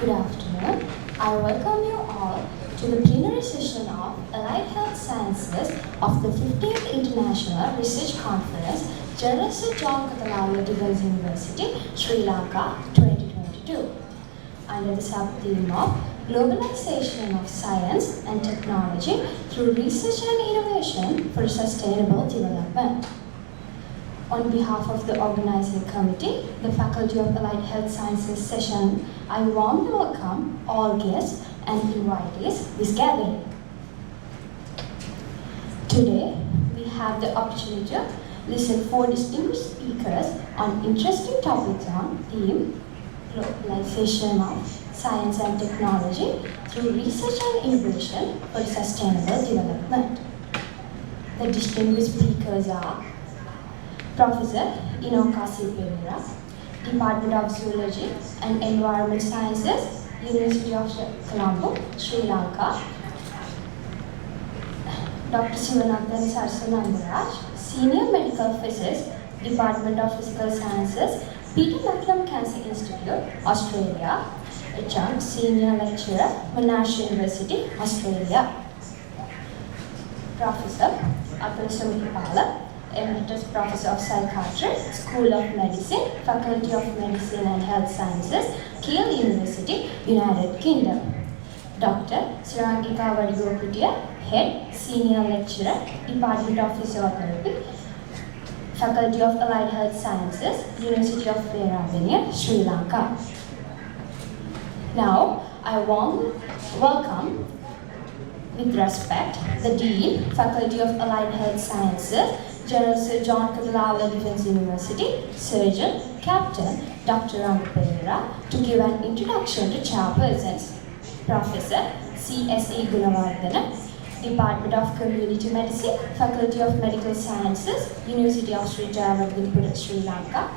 Good afternoon. I welcome you all to the plenary session of Allied Health Sciences of the 15th International Research Conference, General Sir John Kotelawala Defence University, Sri Lanka 2022, under the sub-theme of Globalization of Science and Technology through Research and Innovation for Sustainable Development. On behalf of the organizing committee, the Faculty of Allied Health Sciences session, I warmly welcome all guests and invitees this gathering. Today, we have the opportunity to listen to 4 distinguished speakers on interesting topics on theme Globalization of Science and Technology through Research and Innovation for Sustainable Development. The distinguished speakers are Professor Inoka Perera, Department of Zoology and Environment Sciences, University of Colombo, Sri Lanka. Dr. Sivananthan Sarasanandarajah, Senior Medical Physicist, Department of Physical Sciences, MacCallum Cancer Institute, Australia. Adjunct Senior Lecturer, Monash University, Australia. Professor Balasuriya, Emeritus Professor of Psychiatry, School of Medicine, Faculty of Medicine and Health Sciences, Keele University, United Kingdom. Dr. Surangika Wadugodapitiya, Head, Senior Lecturer, Department of Physiotherapy, Faculty of Allied Health Sciences, University of Peradeniya, Sri Lanka. Now, I warmly welcome, with respect, the Dean, Faculty of Allied Health Sciences, General Sir John Kotelawala Defence University, Surgeon, Captain, Dr. Perera, to give an introduction to chairpersons. Professor CSE Goonewardena, Department of Community Medicine, Faculty of Medical Sciences, University of Jayewardenepura, Sri Lanka.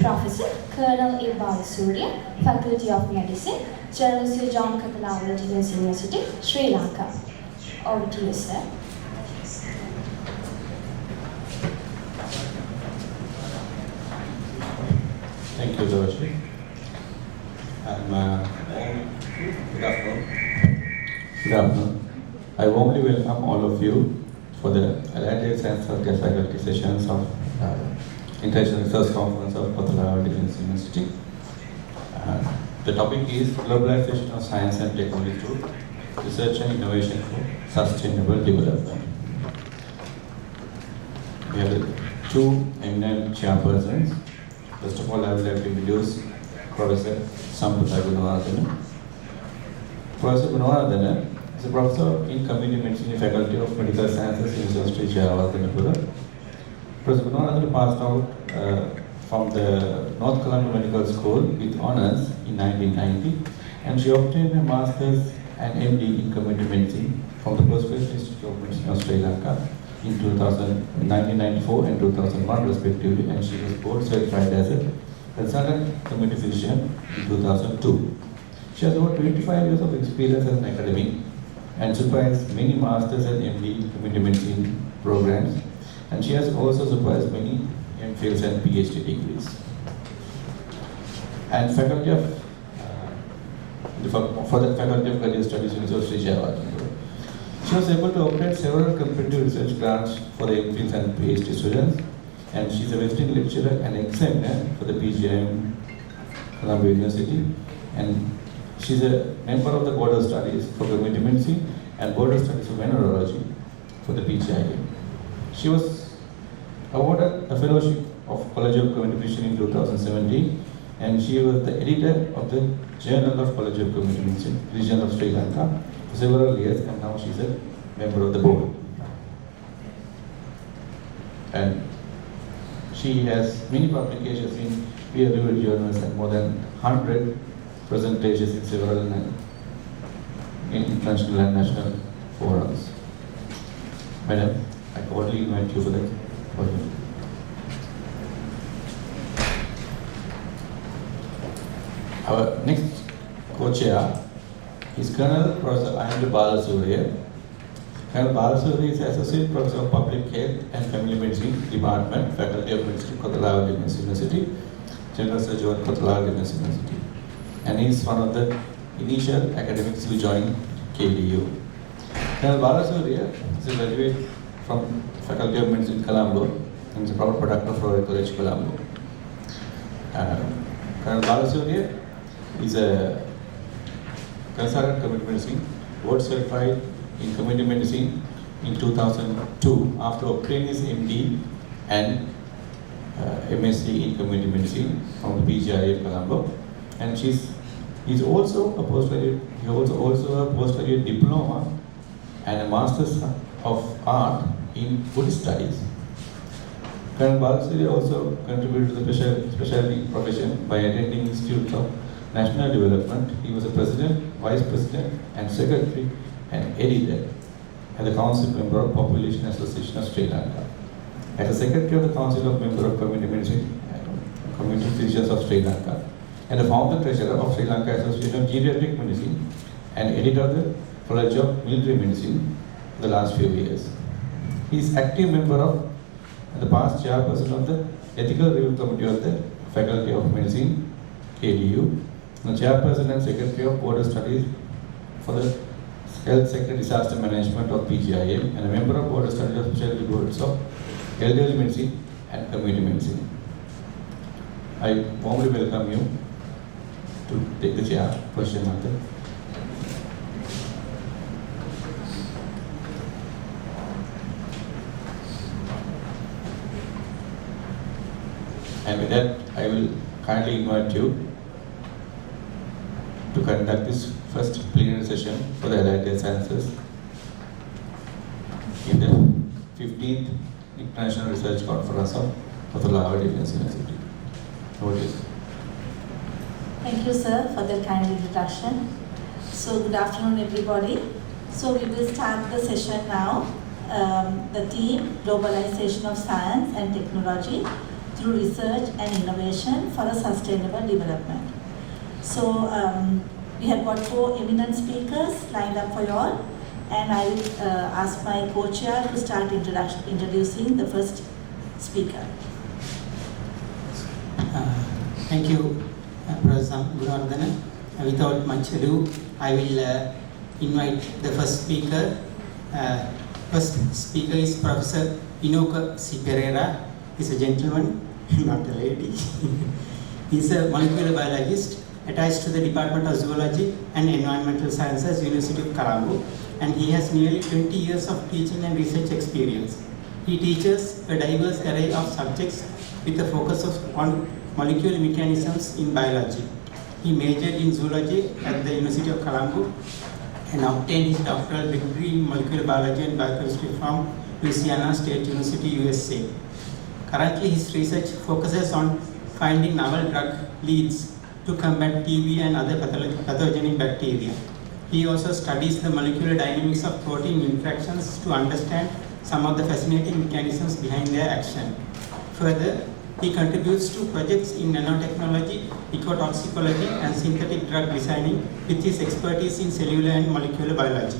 Professor Colonel A. Balasuriya, Faculty of Medicine, General Sir John Kotelawala Defence University, Sri Lanka. Over to you, sir. Thank you, Zoology. Good afternoon. I warmly welcome all of you for the Allied Health Science Healthcare Faculty sessions of International Research Conference of Kotelawala Defence University. The topic is Globalization of Science and Technology through Research and Innovation for Sustainable Development. We have 2 eminent chairpersons. First of all, I would like to introduce Professor Goonewardena. Professor Goonewardena is a professor in Community Medicine Faculty of Medical Sciences, University of Jayewardenepura. Professor Goonewardena passed out from the North Colombo Medical School with honors in 1990, and she obtained a master's and MD in Community Medicine from the Postgraduate Institute of Medicine of Sri Lanka in 1994 and 2001 respectively, and she was board certified as a consultant community physician in 2002. She has over 25 years of experience as an academic and supervised many masters and MD community medicine programs, and she has also supervised many MPhils and PhD degrees. And faculty of for the Faculty of Career Studies, University of Jayewardenepura. She was able to obtain several competitive research grants for the MPhils and PhD students, and she is a visiting lecturer and examiner for the PGIM Colombo University, and she is a member of the Board of Studies for Community Medicine and Board of Studies for Venereology for the PGIM. She was awarded a fellowship of College of Community Medicine in 2017, and she was the editor of the Journal of College of Community Medicine, Region of Sri Lanka, for several years, and now she is a member of the board. And she has many publications in peer-reviewed journals and more than 100 presentations in several international and national forums. Madam, I cordially invite you for the podium. Our next co-chair is Colonel Professor Balasuriya. Colonel Balasuriya is Associate Professor of Public Health and Family Medicine Department, Faculty of Medicine, Kotelawala University, General Sir John Kotelawala University. And he is one of the initial academics to join KDU. Colonel Balasuriya is a graduate from Faculty of Medicine, Colombo, and is a proud product of Royal College, Colombo. Colonel Balasuriya is a consultant community medicine, board certified in community medicine in 2002 after obtaining his MD and MSc in community medicine from the PGI Colombo, and he's also a postgraduate. He also a postgraduate diploma and a Masters of Art in Buddhist Studies. Colonel Balasuriya also contributed to the specialty profession by attending Institutes of National Development. He was a president, vice president, and secretary and editor and the council member of Population Association of Sri Lanka. As a secretary of the Council of Member of Community Medicine and Community Physicists of Sri Lanka, and the founder treasurer of Sri Lanka Association of Geriatric Medicine, and editor of the College of Military Medicine for the last few years. He is active member of and the past chairperson of the Ethical Review Committee of the Faculty of Medicine, KDU, and the chairperson and secretary of Board of Studies for the Health Sector Disaster Management of PGIM, and a member of Board of Studies of Specialty Boards of Elderly Medicine and Community Medicine. I warmly welcome you to take the chair. Question answer. And with that, I will kindly invite you to conduct this first plenary session for the Allied Health Sciences in the 15th International Research Conference of Kotelawala University. Over to you. Thank you, sir, for the kind introduction. So, good afternoon, everybody. So, we will start the session now. The theme, Globalization of Science and Technology through Research and Innovation for a Sustainable Development. So, we have got 4 eminent speakers lined up for you all, and I will ask my co-chair to start introducing the first speaker. Thank you, Professor Goonewardena. Without much ado, I will invite the first speaker. First speaker is Professor Inoka Perera. He's a gentleman, not a lady. He's a molecular biologist attached to the Department of Zoology and Environmental Sciences, University of Colombo, and he has nearly 20 years of teaching and research experience. He teaches a diverse array of subjects with a focus on molecular mechanisms in biology. He majored in zoology at the University of Colombo and obtained his doctoral degree in molecular biology and biochemistry from Louisiana State University, USA. Currently, his research focuses on finding novel drug leads to combat TB and other pathogenic bacteria. He also studies the molecular dynamics of protein interactions to understand some of the fascinating mechanisms behind their action. Further, he contributes to projects in nanotechnology, ecotoxicology, and synthetic drug designing with his expertise in cellular and molecular biology.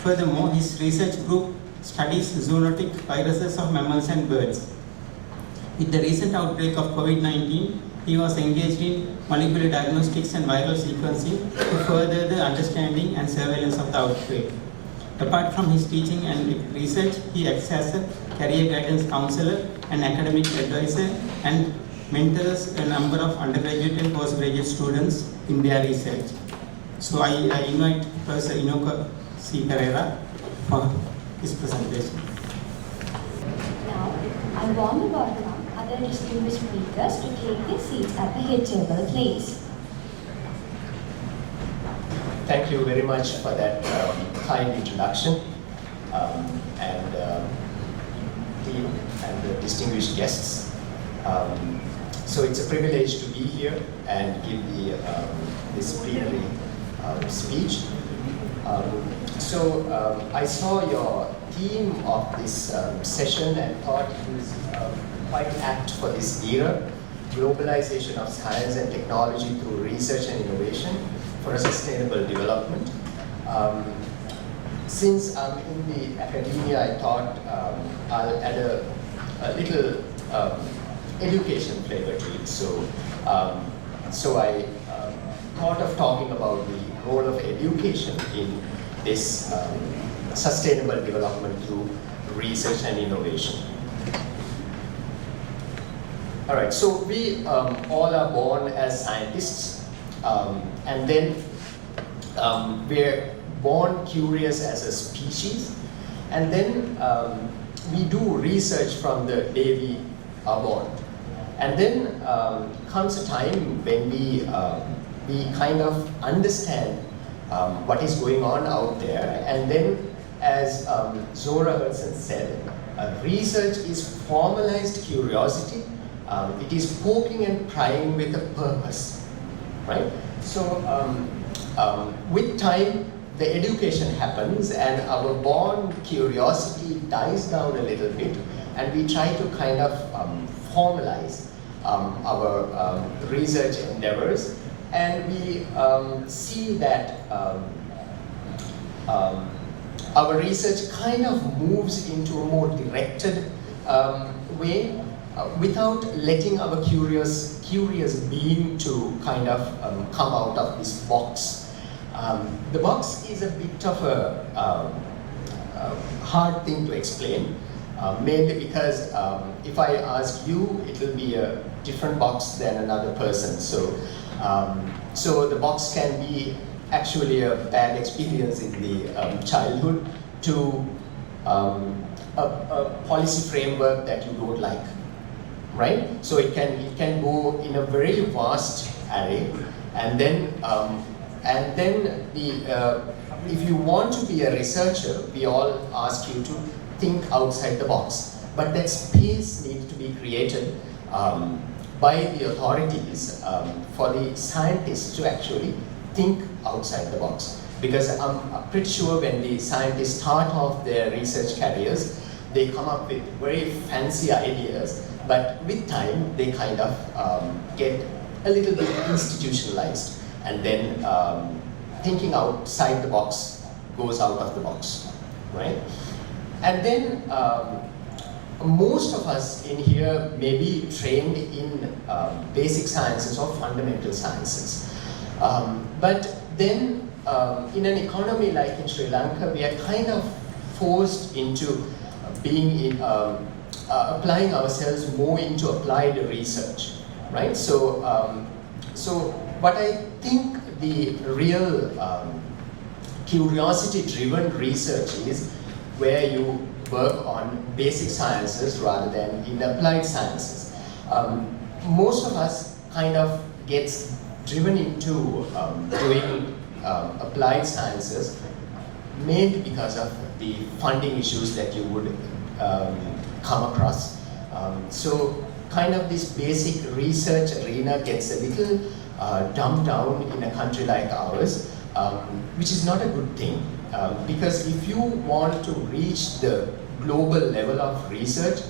Furthermore, his research group studies zoonotic viruses of mammals and birds. With the recent outbreak of COVID-19, he was engaged in molecular diagnostics and viral sequencing to further the understanding and surveillance of the outbreak. Apart from his teaching and research, he acts as a career guidance counselor, an academic advisor, and mentors a number of undergraduate and postgraduate students in their research. So I invite Professor Inoka Perera for his presentation. Now, I warmly welcome other distinguished speakers to take their seats at the head table, please. Thank you very much for that kind introduction, and the distinguished guests. So it's a privilege to be here and give this plenary speech. I saw your theme of this session and thought it was quite apt for this era, globalization of science and technology through research and innovation for a sustainable development. Since I'm in the academia, I thought I'll add a little education flavor to it. So I thought of of talking about the role of education in this sustainable development through research and innovation. All right, so we all are born as scientists, and then we're born curious as a species, and then we do research from the day we are born. And then comes a time when we kind of understand what is going on out there, and then as Zora Hertzen said, research is formalized curiosity. It is poking and prying with a purpose, right? So with time, the education happens and our born curiosity dies down a little bit, and we try to kind of formalize our research endeavors, and we see that our research kind of moves into a more directed way without letting our curious being to kind of come out of this box. The box is a bit of a hard thing to explain, mainly because if I ask you, it will be a different box than another person. So the box can be actually a bad experience in the childhood to a policy framework that you don't like, right? So it can go in a very vast array, and then if you want to be a researcher, we all ask you to think outside the box. But that space needs to be created by the authorities for the scientists to actually think outside the box. Because I'm pretty sure when the scientists start off their research careers, they come up with very fancy ideas, but with time they kind of get a little bit institutionalized, and then thinking outside the box goes out of the box, right? And then most of us in here may be trained in basic sciences or fundamental sciences. But then in an economy like in Sri Lanka, we are kind of forced into being in, applying ourselves more into applied research, right? So, but I think the real curiosity-driven research is where you work on basic sciences rather than in applied sciences. Most of us kind of gets driven into doing applied sciences mainly because of the funding issues that you would come across. So kind of this basic research arena gets a little dumbed down in a country like ours, which is not a good thing. Because if you want to reach the global level of research,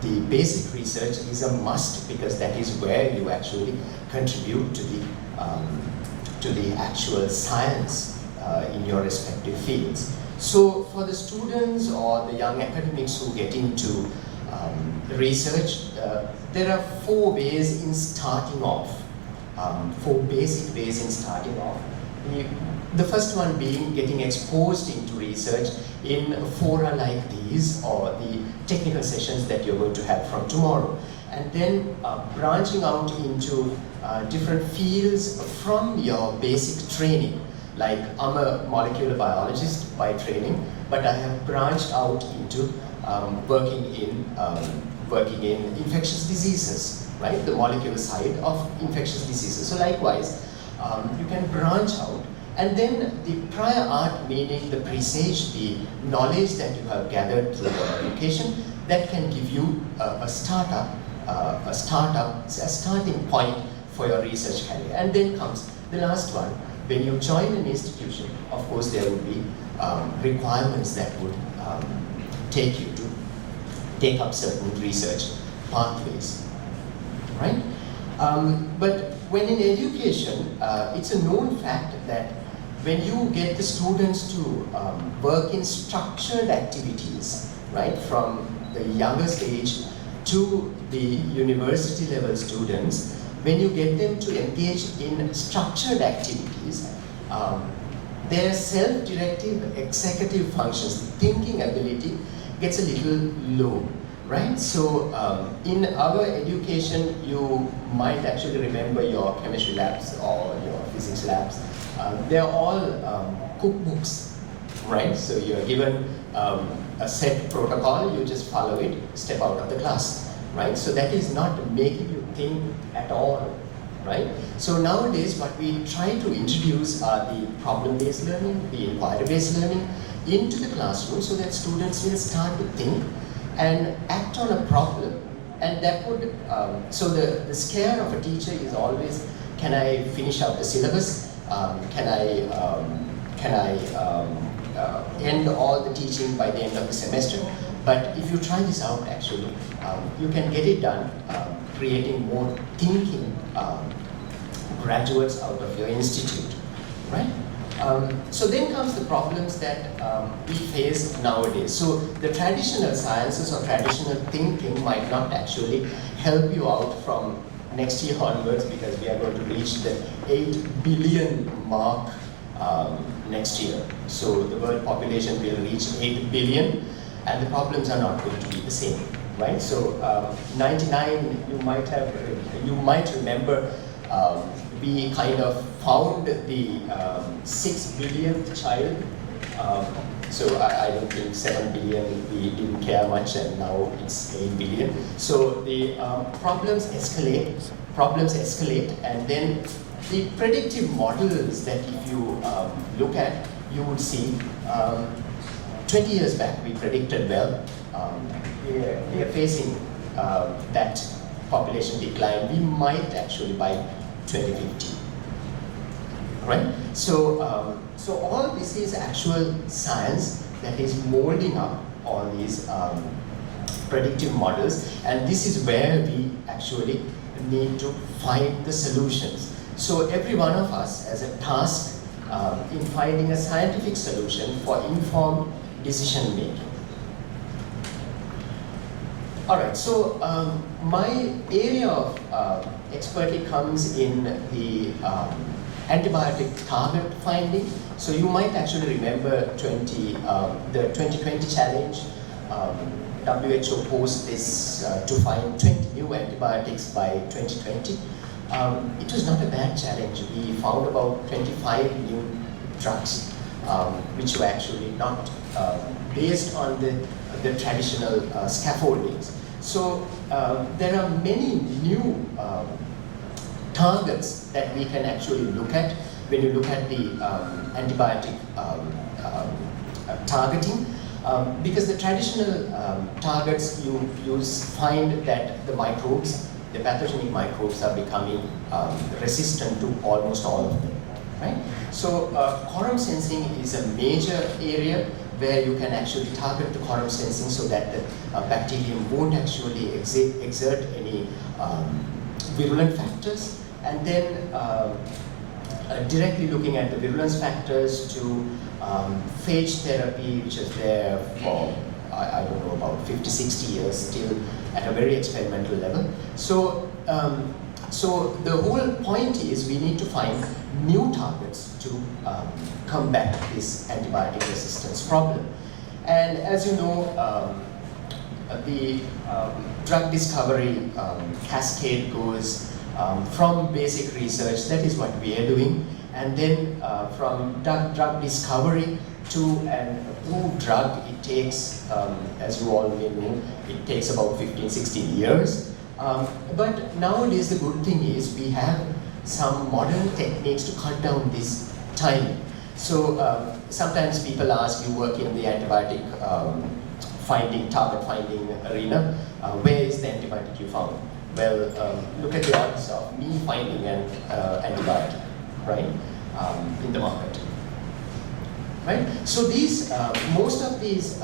the basic research is a must, because that is where you actually contribute to the actual science in your respective fields. So for the students or the young academics who get into research, there are 4 ways in starting off, 4 basic ways in starting off. The first one being getting exposed into research in fora like these, or the technical sessions that you're going to have from tomorrow. And then branching out into different fields from your basic training. Like, I'm a molecular biologist by training, but I have branched out into working in infectious diseases, right? The molecular side of infectious diseases. So likewise, you can branch out. And then the prior art, meaning the presage, the knowledge that you have gathered through your education, that can give you a starting point for your research career. And then comes the last one. When you join an institution, of course there would be requirements that would take you to take up certain research pathways, right? But when in education, it's a known fact that when you get the students to work in structured activities, right, from the youngest age to the university level students, when you get them to engage in structured activities, their self-directive executive functions, thinking ability, gets a little low, right? So in our education, you might actually remember your chemistry labs or your physics labs. They're all cookbooks, right? So you're given a set protocol, you just follow it, step out of the class, right? So that is not making you think at all, right? So nowadays, what we try to introduce are the problem-based learning, the inquiry-based learning into the classroom so that students will start to think and act on a problem. And that would, so the scare of a teacher is always, can I finish out the syllabus? Can I end all the teaching by the end of the semester? But if you try this out, actually, you can get it done, creating more thinking graduates out of your institute, right? So then comes the problems that we face nowadays. So the traditional sciences or traditional thinking might not actually help you out from next year onwards, because we are going to reach the 8 billion mark next year. So the world population will reach 8 billion, and the problems are not going to be the same, right? So 99, you might remember, we kind of found the 6 billionth child. So I don't think 7 billion, we didn't care much, and now it's 8 billion. So the problems escalate, and then the predictive models that if you look at, you would see 20 years back we predicted well. We are facing that population decline. We might actually by 2050, right? So, so all this is actual science that is molding up all these predictive models, and this is where we actually need to find the solutions. So every one of us has a task in finding a scientific solution for informed decision making. All right, so my area of expertise comes in the antibiotic target finding. So you might actually remember the 2020 challenge. WHO posed this to find 20 new antibiotics by 2020. It was not a bad challenge. We found about 25 new drugs, which were actually not based on the traditional scaffoldings. So there are many new targets that we can actually look at when you look at the antibiotic targeting. Because the traditional targets, you find that the microbes, the pathogenic microbes, are becoming resistant to almost all of them, right? So quorum sensing is a major area where you can actually target the quorum sensing so that the bacterium won't actually exert any virulent factors. And then directly looking at the virulence factors to phage therapy, which is there for, I don't know, about 50, 60 years, still at a very experimental level. So, so the whole point is we need to find new targets to combat this antibiotic resistance problem. And as you know, the drug discovery cascade goes from basic research, that is what we are doing, and then from drug discovery to an approved drug, it takes, as you all may know, it takes about 15, 16 years. But nowadays the good thing is we have some modern techniques to cut down this time. So sometimes people ask, you work in the antibiotic target finding arena, where is the antibiotic you found? Well, look at the odds of me finding an antibiotic, right, in the market, right? So these, most of these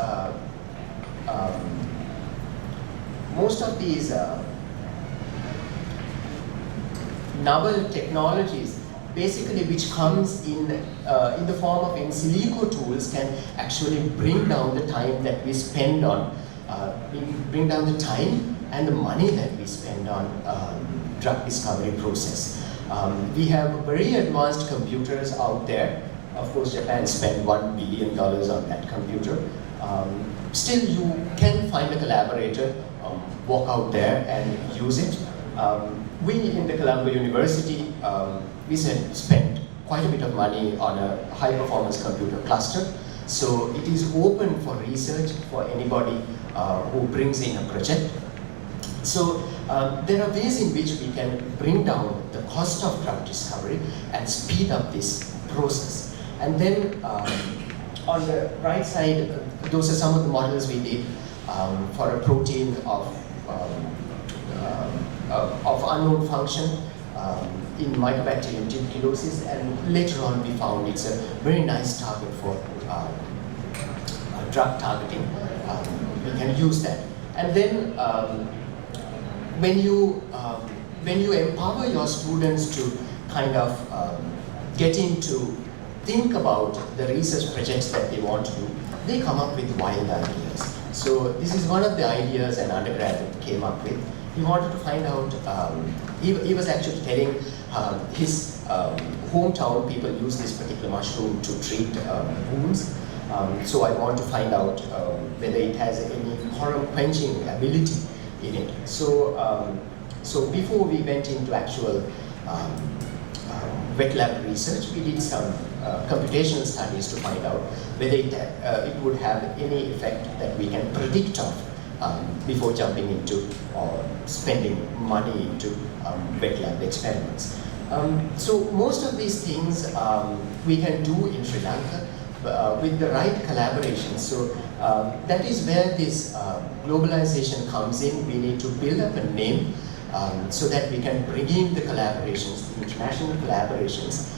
novel technologies, basically, which comes in the form of in silico tools, can actually bring down the time that we spend on, bring down the time and the money that we spend on drug discovery process. We have very advanced computers out there. Of course, Japan spent $1 billion on that computer. Still, you can find a collaborator, walk out there and use it. We in the Colombo University, we spent quite a bit of money on a high-performance computer cluster. So it is open for research for anybody who brings in a project. So there are ways in which we can bring down the cost of drug discovery and speed up this process. And then on the right side, those are some of the models we did for a protein of unknown function in Mycobacterium tuberculosis, and later on we found it's a very nice target for drug targeting. We can use that. And then when you empower your students to kind of get into, think about the research projects that they want to do, they come up with wild ideas. So this is one of the ideas an undergraduate came up with. He wanted to find out, he was actually telling his hometown people use this particular mushroom to treat wounds. So I want to find out whether it has any quorum quenching ability in it. So, so before we went into actual wet lab research, we did some computational studies to find out whether it would have any effect that we can predict of before jumping into or spending money into wet lab experiments. So most of these things we can do in Sri Lanka with the right collaboration. So that is where this globalization comes in. We need to build up a name so that we can bring in the collaborations, the international collaborations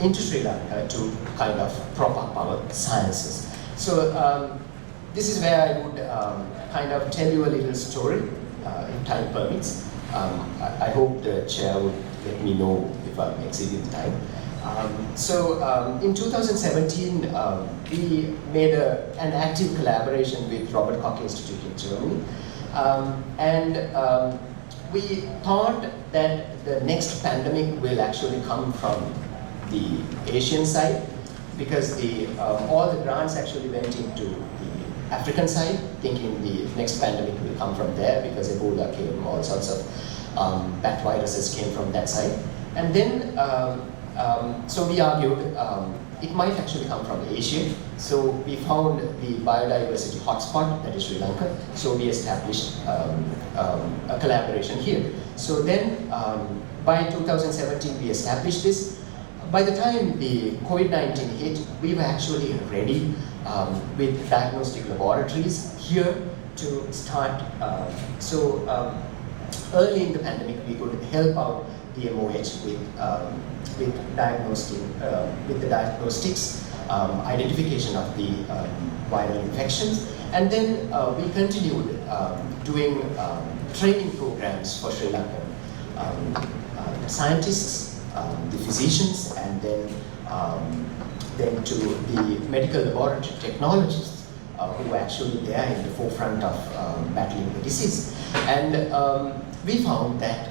into Sri Lanka to kind of prop up our sciences. So this is where I would kind of tell you a little story, if time permits. I hope the chair would let me know if I'm exceeding the time. In 2017, we made an active collaboration with Robert Koch Institute in Germany. We thought that the next pandemic will actually come from the Asian side, because all the grants actually went into the African side, thinking the next pandemic will come from there because Ebola came, all sorts of bat viruses came from that side. And then, so we argued it might actually come from Asia. So we found the biodiversity hotspot, that is Sri Lanka. So we established a collaboration here. So then, by 2017, we established this. By the time the COVID-19 hit, we were actually ready with diagnostic laboratories here to start. Early in the pandemic, we could help out the MOH with the diagnostics, identification of the viral infections, and then we continued doing training programs for Sri Lankan scientists, the physicians, and then to the medical laboratory technologists who were actually there in the forefront of battling the disease. And we found that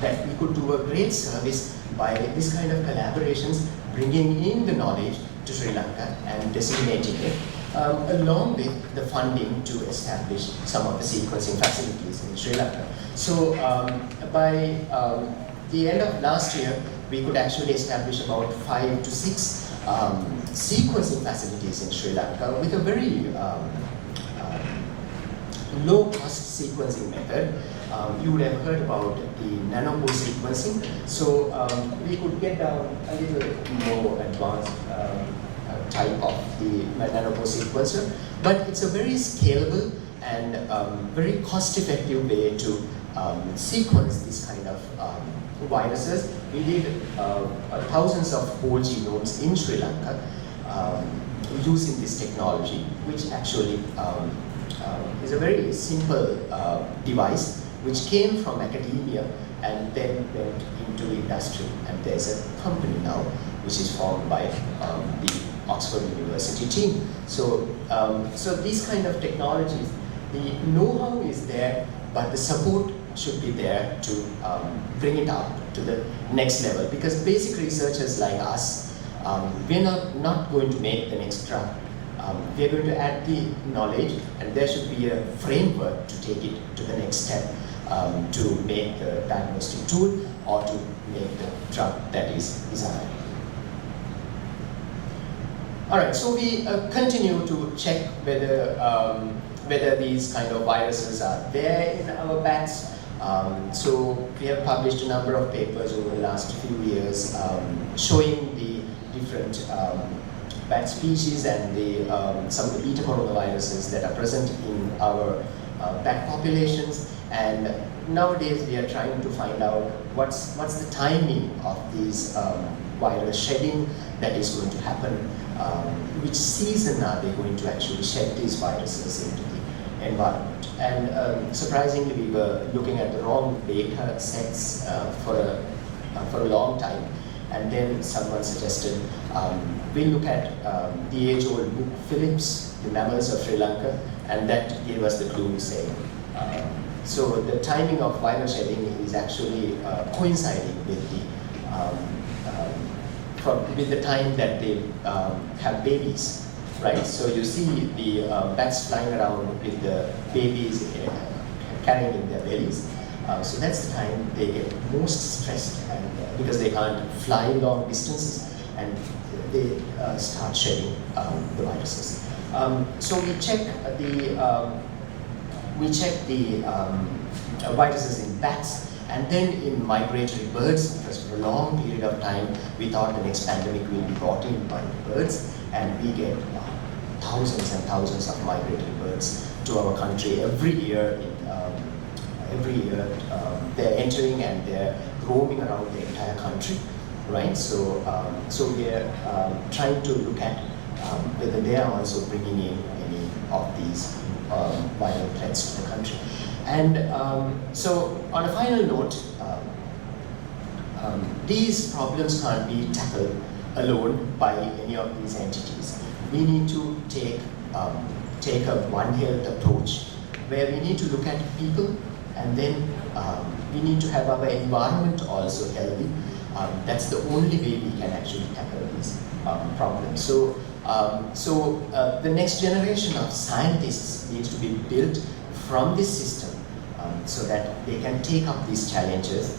that we could do a great service by this kind of collaborations, bringing in the knowledge to Sri Lanka and disseminating it, along with the funding to establish some of the sequencing facilities in Sri Lanka. So by the end of last year, we could actually establish about 5 to 6 sequencing facilities in Sri Lanka with a very low-cost sequencing method. You would have heard about the nanopore sequencing. So we could get down a little more advanced type of the nanopore sequencer, but it's a very scalable and very cost-effective way to sequence this kind of viruses. We did thousands of whole genomes in Sri Lanka using this technology, which actually is a very simple device which came from academia and then went into industry. And there's a company now which is formed by the Oxford University team. So, so these kind of technologies, the know-how is there, but the support should be there to bring it up to the next level, because basic researchers like us, we're not going to make the next drug. We're going to add the knowledge, and there should be a framework to take it to the next step, to make the diagnostic tool or to make the drug that is desired. All right, so we continue to check whether these kind of viruses are there in our bats. So we have published a number of papers over the last few years showing the different bat species and some of the beta coronaviruses that are present in our bat populations. And nowadays we are trying to find out what's the timing of these virus shedding that is going to happen. Which season are they going to actually shed these viruses into the environment? And surprisingly, we were looking at the wrong data sets for a long time. And then someone suggested we look at the age-old book Phillips, The Mammals of Sri Lanka, and that gave us the clue saying. So the timing of virus shedding is actually coinciding with the time that they have babies, right? So you see the bats flying around with the babies carrying in their bellies. So that's the time they get most stressed, and because they can't fly long distances, and they start shedding the viruses. So we check the viruses in bats. And then in migratory birds, because for a long period of time we thought the next pandemic will be brought in by the birds, and we get thousands and thousands of migratory birds to our country every year. They're entering and they're roaming around the entire country, right? So, so we're trying to look at whether they are also bringing in any of these viral threats to the country. And so, on a final note, these problems can't be tackled alone by any of these entities. We need to take a One Health approach, where we need to look at people, and then we need to have our environment also healthy. That's the only way we can actually tackle these problems. So, the next generation of scientists needs to be built from this system, so that they can take up these challenges,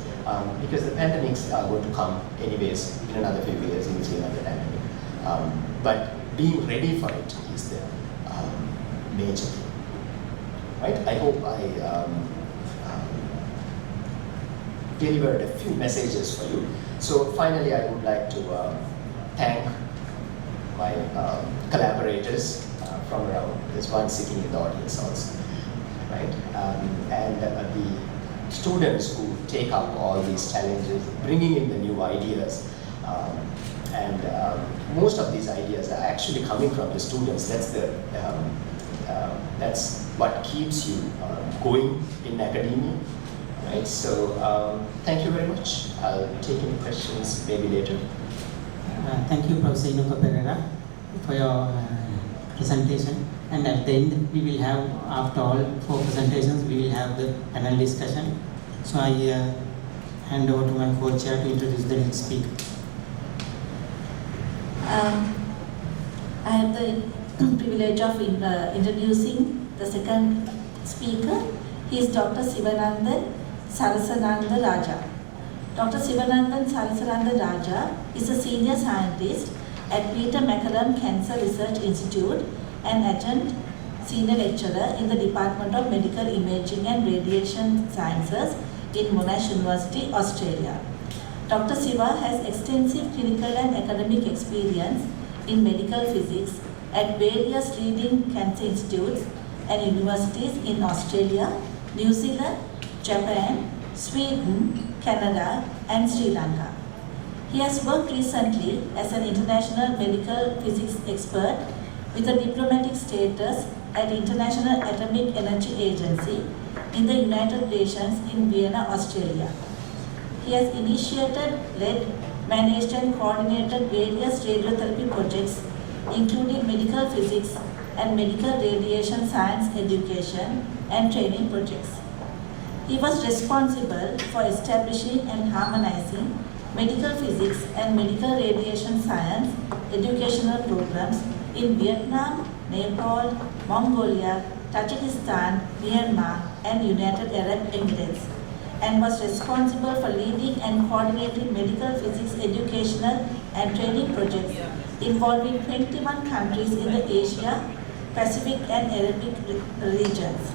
because the pandemics are going to come anyways. In another few years, you will see another pandemic. But being ready for it is the major thing, right? I hope I delivered a few messages for you. So finally, I would like to thank my collaborators from around. There's one sitting in the audience also. Right? And the students who take up all these challenges, bringing in the new ideas, and most of these ideas are actually coming from the students. That's what keeps you going in academia, right? So thank you very much. I'll take any questions maybe later. Thank you, Professor Inoka Perera, for your presentation. And at the end, we will have, after all 4 presentations, we will have the panel discussion. So I hand over to my co-chair to introduce the next speaker. I have the privilege of introducing the second speaker. He is Dr. Sivananthan Sarasanandarajah. Dr. Sivananthan Sarasanandarajah is a senior scientist at Peter MacCallum Cancer Research Institute and Adjunct Senior Lecturer in the Department of Medical Imaging and Radiation Sciences in Monash University, Australia. Dr. Siva has extensive clinical and academic experience in medical physics at various leading cancer institutes and universities in Australia, New Zealand, Japan, Sweden, Canada, and Sri Lanka. He has worked recently as an international medical physics expert with a diplomatic status at International Atomic Energy Agency in the United Nations in Vienna, Australia. He has initiated, led, managed and coordinated various radiotherapy projects, including medical physics and medical radiation science education and training projects. He was responsible for establishing and harmonizing medical physics and medical radiation science educational programs in Vietnam, Nepal, Mongolia, Tajikistan, Myanmar, and United Arab Emirates, and was responsible for leading and coordinating medical physics educational and training projects involving 21 countries in the Asia, Pacific, and Arabic regions.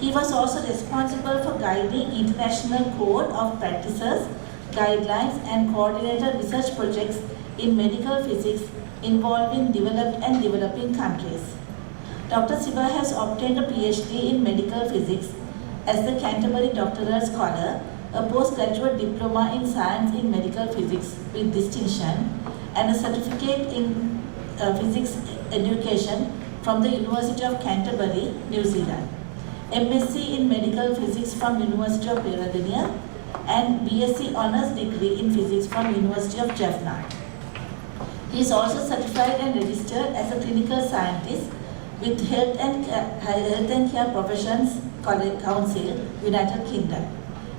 He was also responsible for guiding international code of practices, guidelines, and coordinated research projects in medical physics involving developed and developing countries. Dr. Siva has obtained a PhD in medical physics as the Canterbury Doctoral Scholar, a postgraduate diploma in science in medical physics with distinction, and a certificate in physics education from the University of Canterbury, New Zealand, MSc in medical physics from University of Peradeniya, and BSc Honours degree in physics from University of Jaffna. He is also certified and registered as a clinical scientist with Health and Care Professions Council, United Kingdom.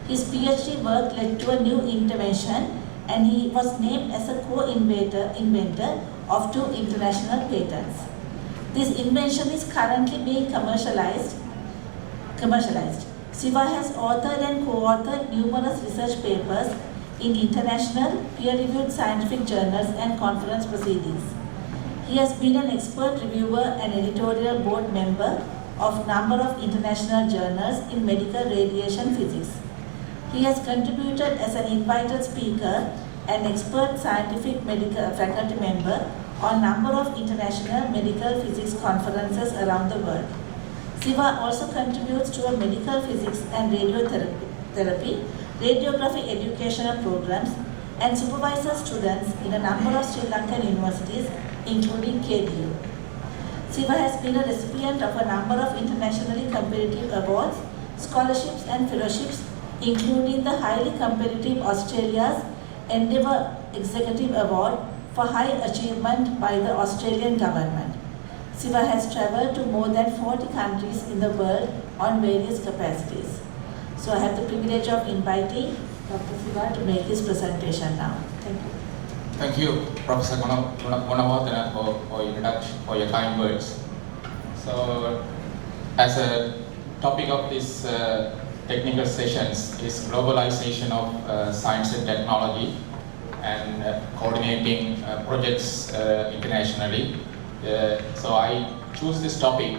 His PhD work led to a new intervention, and he was named as a co-inventor of 2 international patents. This invention is currently being commercialized. Siva has authored and co-authored numerous research papers in international peer-reviewed scientific journals and conference proceedings. He has been an expert reviewer and editorial board member of a number of international journals in medical radiation physics. He has contributed as an invited speaker and expert scientific medical faculty member on a number of international medical physics conferences around the world. Siva also contributes to a medical physics and radiotherapy, radiography educational programs, and supervises students in a number of Sri Lankan universities, including KDU. Siva has been a recipient of a number of internationally competitive awards, scholarships, and fellowships, including the highly competitive Australia's Endeavour Executive Award for High Achievement by the Australian Government. Siva has travelled to more than 40 countries in the world on various capacities. So I have the privilege of inviting Dr. Siva to make his presentation now. Thank you. Thank you, Professor Goonewardena, for introduction, for your kind words. So, as a topic of this technical sessions is globalization of science and technology and coordinating projects internationally. So I choose this topic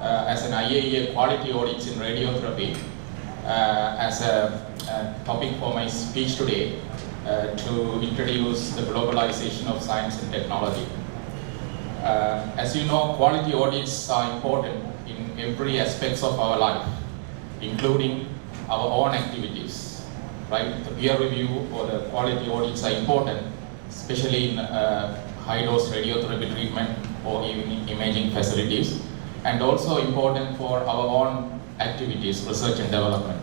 as an IAEA quality audits in radiotherapy as a topic for my speech today to introduce the globalization of science and technology. As you know, quality audits are important in every aspects of our life, including our own activities, right? The peer review or the quality audits are important, especially in high-dose radiotherapy treatment or even imaging facilities, and also important for our own activities, research and development.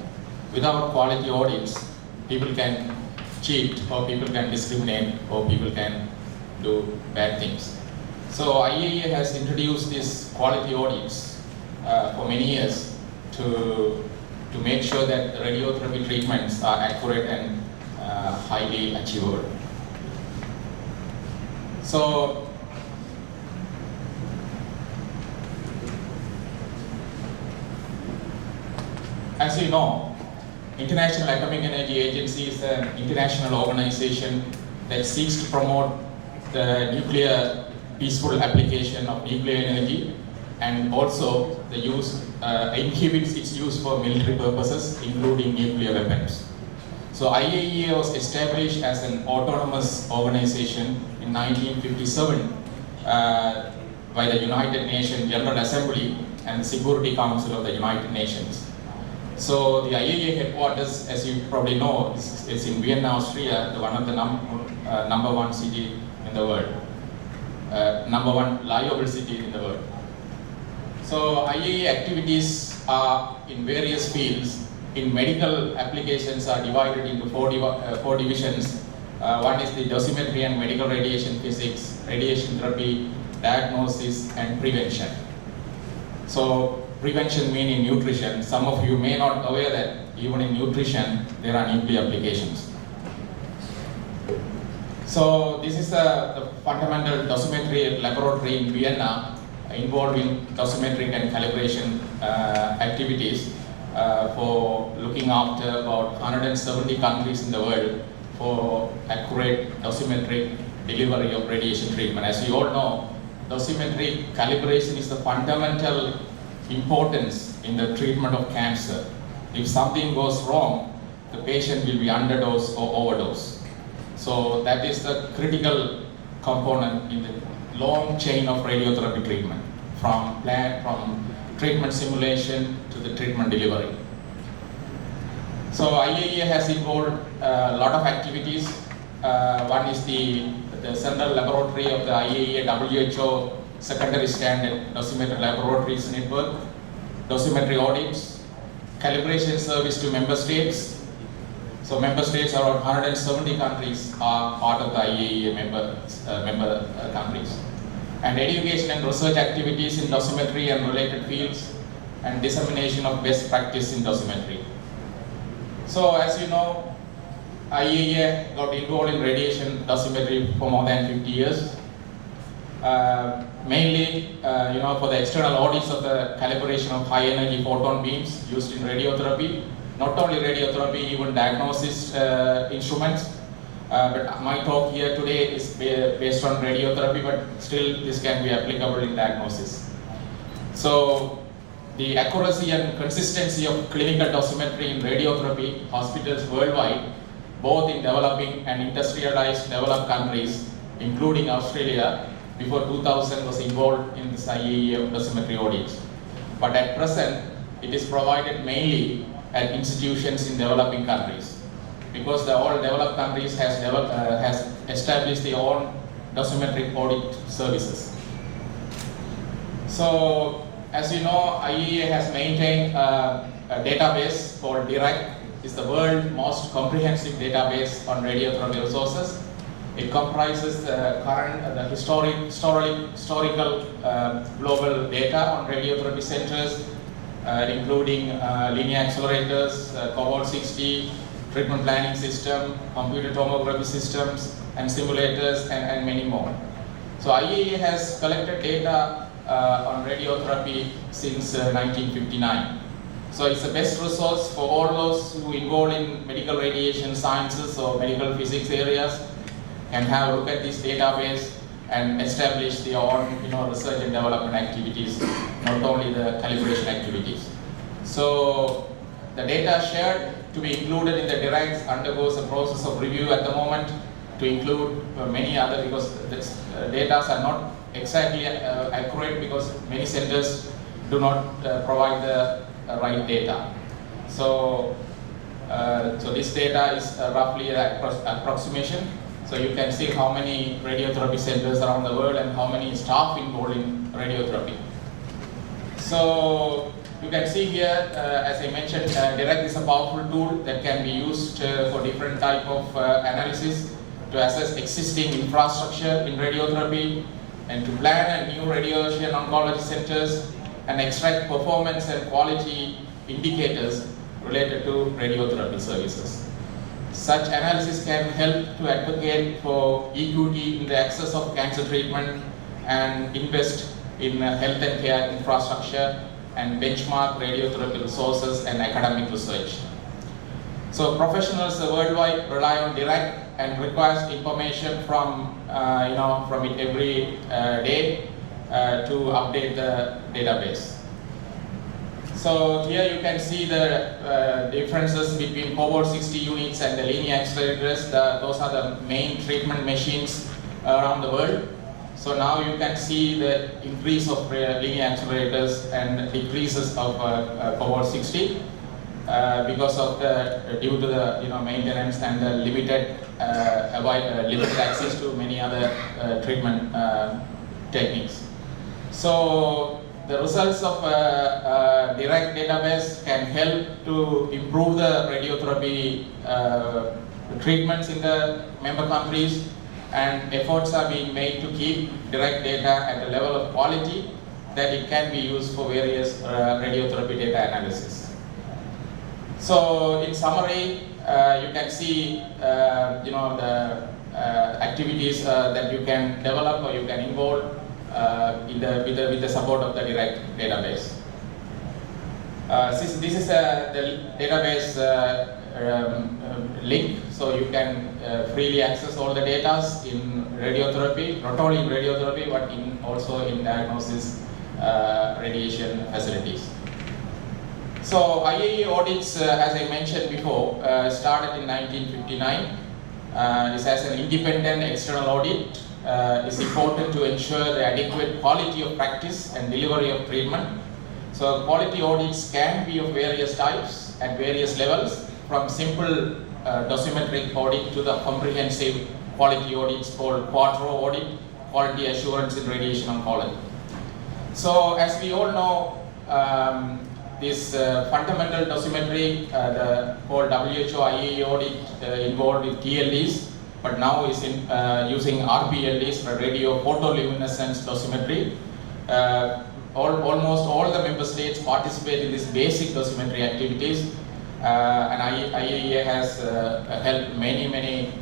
Without quality audits, people can cheat, or people can discriminate, or people can do bad things. So IAEA has introduced these quality audits for many years to make sure that radiotherapy treatments are accurate and highly achievable. So, as you know, International Atomic Energy Agency is an international organization that seeks to promote the nuclear peaceful application of nuclear energy, and also the use inhibits its use for military purposes, including nuclear weapons. So IAEA was established as an autonomous organization in 1957 by the United Nations General Assembly and the Security Council of the United Nations. So the IAEA headquarters, as you probably know, is in Vienna, Austria, one of the number 1 city in the world, number 1 livable city in the world. So IAEA activities are in various fields. In medical applications are divided into four divisions. One is the dosimetry and medical radiation physics, radiation therapy, diagnosis, and prevention. So prevention meaning nutrition. Some of you may not be aware that even in nutrition, there are nuclear applications. So this is the fundamental dosimetry laboratory in Vienna involved in dosimetric and calibration activities for looking after about 170 countries in the world for accurate dosimetric delivery of radiation treatment. As you all know, dosimetric calibration is the fundamental importance in the treatment of cancer. If something goes wrong, the patient will be underdose or overdose. So that is the critical component in the long chain of radiotherapy treatment, from treatment simulation to the treatment delivery. So IAEA has involved a lot of activities. One is the central laboratory of the IAEA WHO secondary standard dosimetry laboratories network, dosimetry audits, calibration service to member states. So member states, around 170 countries are part of the IAEA member countries. And education and research activities in dosimetry and related fields, and dissemination of best practice in dosimetry. So as you know, IAEA got involved in radiation dosimetry for more than 50 years. Mainly, for the external audits of the calibration of high energy photon beams used in radiotherapy. Not only radiotherapy, even diagnosis instruments. But my talk here today is based on radiotherapy, but still this can be applicable in diagnosis. So the accuracy and consistency of clinical dosimetry in radiotherapy hospitals worldwide, both in developing and industrialized developed countries, including Australia, before 2000 was involved in this IAEA dosimetry audits. But at present, it is provided mainly at institutions in developing countries, because all developed countries has established their own dosimetric audit services. So, as you know, IAEA has maintained a database called DIRAC. It's the world's most comprehensive database on radiotherapy resources. It comprises the historical global data on radiotherapy centers, including linear accelerators, cobalt-60, treatment planning system, computer tomography systems, and simulators, and many more. So IAEA has collected data on radiotherapy since 1959. So it's the best resource for all those who involved in medical radiation sciences or medical physics areas, can have a look at this database and establish their own research and development activities, not only the calibration activities. So the data shared to be included in the DIRACs undergoes a process of review at the moment to include many other, because the data are not exactly accurate, because many centers do not provide the right data. So, this data is roughly an approximation. So you can see how many radiotherapy centers around the world and how many staff involved in radiotherapy. So you can see here, as I mentioned, DIRAC is a powerful tool that can be used for different type of analysis to assess existing infrastructure in radiotherapy and to plan a new radiation oncology centers and extract performance and quality indicators related to radiotherapy services. Such analysis can help to advocate for equity in the access of cancer treatment and invest in health and care infrastructure and benchmark radiotherapy resources and academic research. So professionals worldwide rely on DIRAC and requires information from it every day to update the database. So here you can see the differences between cobalt-60 units and the linear accelerators. Those are the main treatment machines around the world. So now you can see the increase of linear accelerators and decreases of cobalt-60 because of due to the maintenance and the limited access to many other treatment techniques. So the results of DIRAC database can help to improve the radiotherapy treatments in the member countries, and efforts are being made to keep DIRAC data at a level of quality that it can be used for various radiotherapy data analysis. So in summary, you can see the activities that you can develop or you can involve with the support of the direct database. Since this is the database link, so you can freely access all the data in radiotherapy, not only in radiotherapy but also in diagnosis radiation facilities. So IAEA audits, as I mentioned before, started in 1959. This as an independent external audit is important to ensure the adequate quality of practice and delivery of treatment. So quality audits can be of various types at various levels, from simple dosimetric audit to the comprehensive quality audits called Quattro audit, quality assurance in radiation oncology. So as we all know, this fundamental dosimetry, the whole WHO IAEA audit involved with TLDs, but now is using RPLDs, radio photoluminescence dosimetry. Almost all the member states participate in these basic dosimetry activities, and IAEA has helped many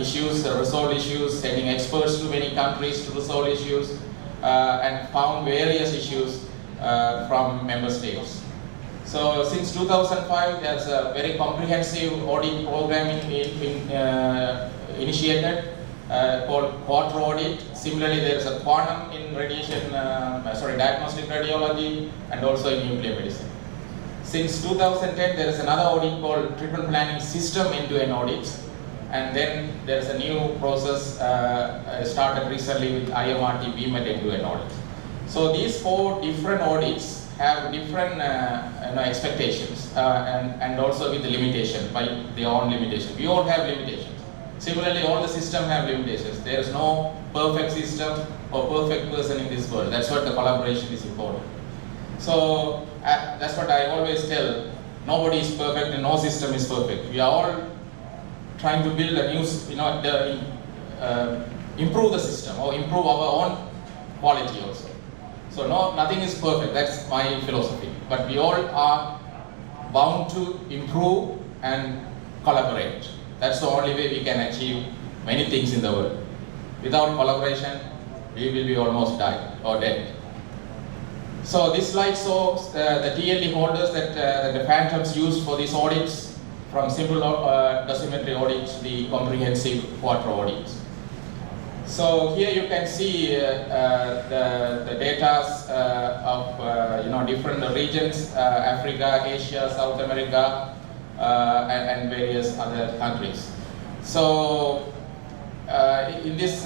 issues, resolve issues, sending experts to many countries to resolve issues, and found various issues from member states. So since 2005, there's a very comprehensive audit program initiated called Quattro audit. Similarly, there is a quantum in diagnostic radiology and also in nuclear medicine. Since 2010, there is another audit called treatment planning system end-to-end audits, and then there is a new process started recently with IMRT BMET end-to-end audits. So these 4 different audits have different expectations and also with the limitation, by their own limitation. We all have limitations. Similarly, all the systems have limitations. There is no perfect system or perfect person in this world. That's what the collaboration is important. So that's what I always tell. Nobody is perfect and no system is perfect. We are all trying to build a new, improve the system or improve our own quality also. So nothing is perfect. That's my philosophy. But we all are bound to improve and collaborate. That's the only way we can achieve many things in the world. Without collaboration, we will be almost died or dead. So this slide shows the TLD holders that the phantoms used for these audits, from simple dosimetry audits to the comprehensive Quattro audits. So here you can see the data of different regions, Africa, Asia, South America, and various other countries. So in this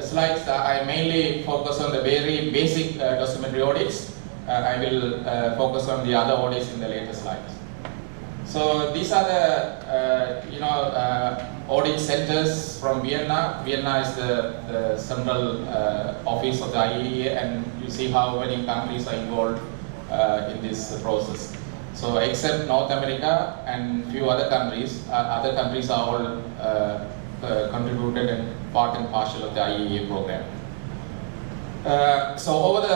slides, I mainly focus on the very basic dosimetry audits. I will focus on the other audits in the later slides. So these are the audit centers from Vienna. Vienna is the central office of the IAEA, and you see how many countries are involved in this process. So except North America and few other countries are all contributed and part and parcel of the IAEA program. So over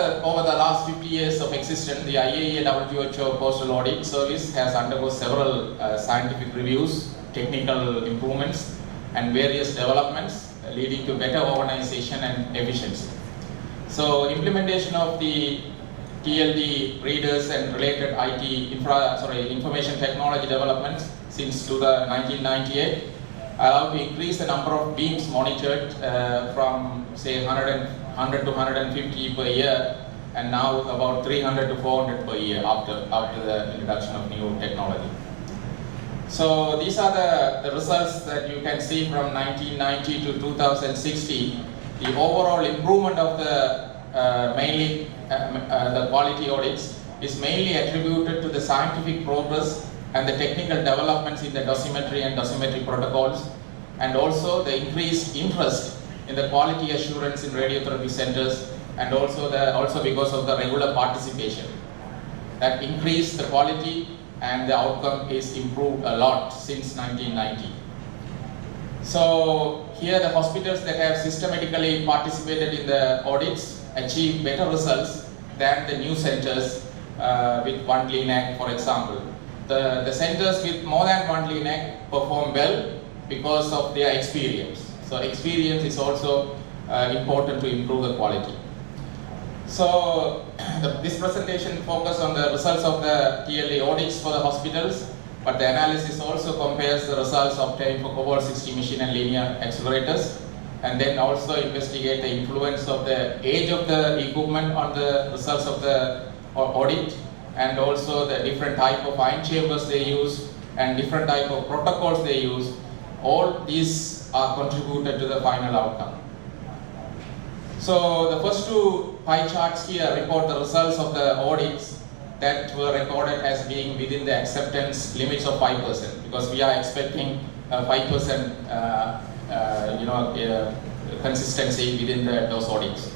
the last 50 years of existence, the IAEA WHO Postal Audit Service has undergone several scientific reviews, technical improvements, and various developments leading to better organization and efficiency. So implementation of the TLD readers and related information technology developments since 1998 allow to increase the number of beams monitored from say 100 to 150 per year, and now about 300 to 400 per year after the introduction of new technology. So these are the results that you can see from 1990 to 2016. The overall improvement of the mainly the quality audits is mainly attributed to the scientific progress and the technical developments in the dosimetry and dosimetry protocols, and also the increased interest in the quality assurance in radiotherapy centers, and also because of the regular participation. That increased the quality and the outcome is improved a lot since 1990. So here the hospitals that have systematically participated in the audits achieve better results than the new centers with one LINAC, for example. The centers with more than one LINAC perform well because of their experience. So experience is also important to improve the quality. So this presentation focuses on the results of the TLA audits for the hospitals, but the analysis also compares the results obtained for Cobalt 60 machine and linear accelerators, and then also investigate the influence of the age of the equipment on the results of the audit, and also the different type of ion chambers they use and different type of protocols they use. All these are contributed to the final outcome. So the first two pie charts here report the results of the audits that were recorded as being within the acceptance limits of 5%, because we are expecting 5% consistency within those audits.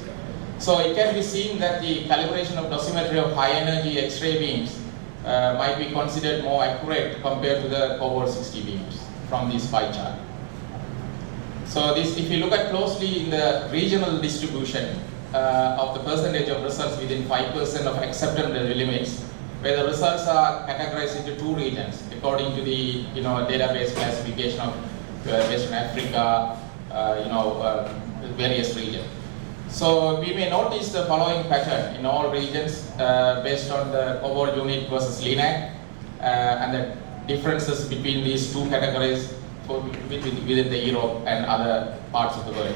So it can be seen that the calibration of dosimetry of high energy X-ray beams might be considered more accurate compared to the Cobalt 60 beams from this pie chart. So this, if you look at closely in the regional distribution of the percentage of results within 5% of acceptable limits, where the results are categorized into two regions according to the database classification of Western Africa, various regions. So we may notice the following pattern in all regions based on the Cobalt unit versus LINAC and the differences between these two categories within the Europe and other parts of the world.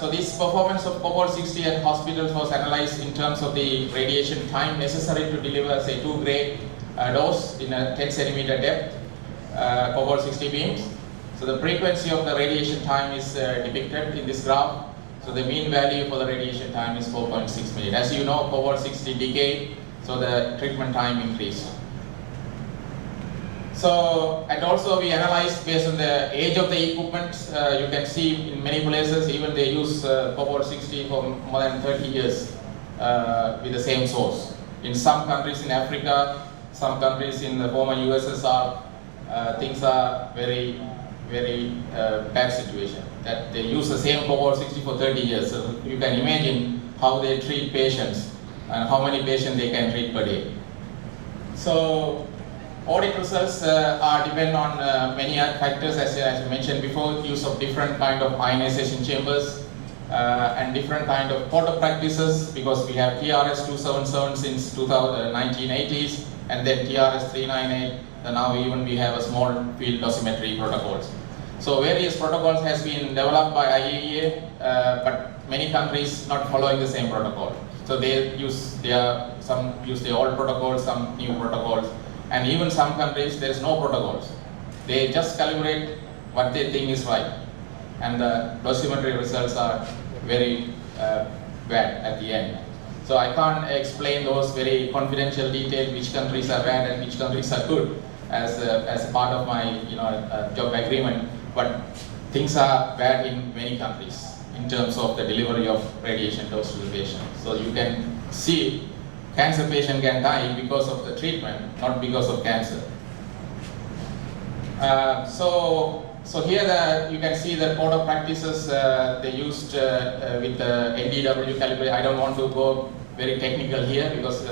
So this performance of Cobalt 60 at hospitals was analyzed in terms of the radiation time necessary to deliver, say, 2-grade dose in a 10 centimeter depth Cobalt 60 beams. So the frequency of the radiation time is depicted in this graph. So the mean value for the radiation time is 4.6 minutes. As you know, Cobalt 60 decayed, so the treatment time increased. So, and also we analyzed based on the age of the equipment. You can see in many places even they use Cobalt 60 for more than 30 years with the same source. In some countries in Africa, some countries in the former USSR, things are very bad situation, that they use the same Cobalt 60 for 30 years. So you can imagine how they treat patients and how many patients they can treat per day. So audit results are depend on many factors, as I mentioned before, use of different kind of ionization chambers and different kind of photo practices, because we have TRS 277 since 1980s, and then TRS 398, and now even we have a small field dosimetry protocols. So various protocols has been developed by IAEA, but many countries not following the same protocol. So they use some use the old protocols, some new protocols, and even some countries there is no protocols. They just calibrate what they think is right, and the dosimetry results are very bad at the end. So I can't explain those very confidential details, which countries are bad and which countries are good, as a part of my job agreement. But things are bad in many countries in terms of the delivery of radiation dose to the patient. So you can see cancer patient can die because of the treatment, not because of cancer. So here you can see the code of practices they used with the NDW calibration. I don't want to go very technical here because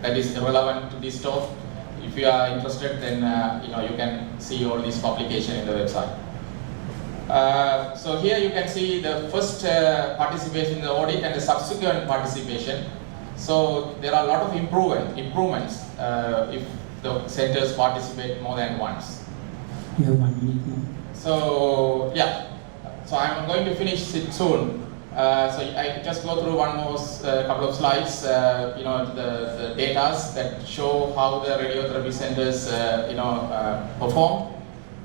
that is irrelevant to this talk. If you are interested, then you can see all these publications in the website. So here you can see the first participation in the audit and the subsequent participation. So there are a lot of improvements if the centers participate more than once. You have 1 minute more. So yeah, so I'm going to finish it soon. So I just go through one more couple of slides. The data that show how the radiotherapy centers perform,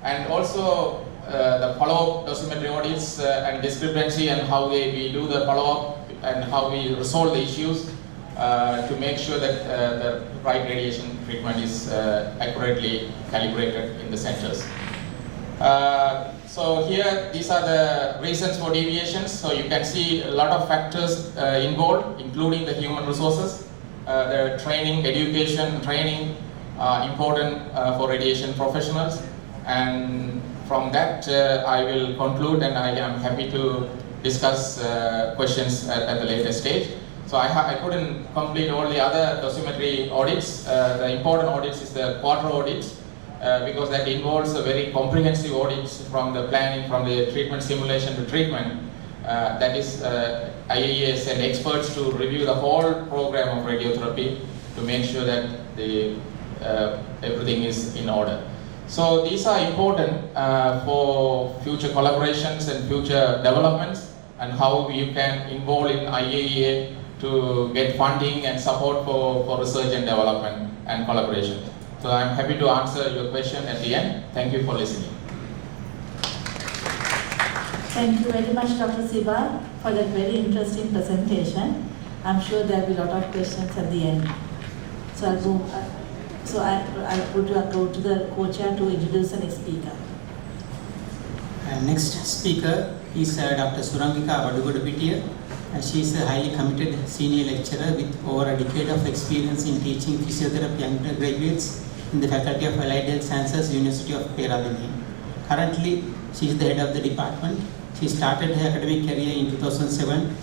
and also the follow-up dosimetry audits and discrepancy, and how we do the follow-up and how we resolve the issues to make sure that the right radiation treatment is accurately calibrated in the centers. So here, these are the reasons for deviations. So you can see a lot of factors involved, including the human resources, the training, education, training, important for radiation professionals. And from that, I will conclude, and I am happy to discuss questions at the later stage. So I couldn't complete all the other dosimetry audits. The important audits is the quarter audits because that involves a very comprehensive audits from the planning, from the treatment simulation to treatment. That is IAEA send experts to review the whole program of radiotherapy to make sure that everything is in order. So these are important for future collaborations and future developments, and how you can involve in IAEA to get funding and support for research and development and collaboration. So I'm happy to answer your question at the end. Thank you for listening. Thank you very much, Dr. Siva, for that very interesting presentation. I'm sure there will be a lot of questions at the end. So I'll go to the co-chair to introduce the next speaker. Next speaker is Dr. Surangika Wadugodapitiya. She is a highly committed senior lecturer with over a decade of experience in teaching physiotherapy undergraduates in the Faculty of Allied Health Sciences, University of Peradeniya. Currently, she is the head of the department. She started her academic career in 2007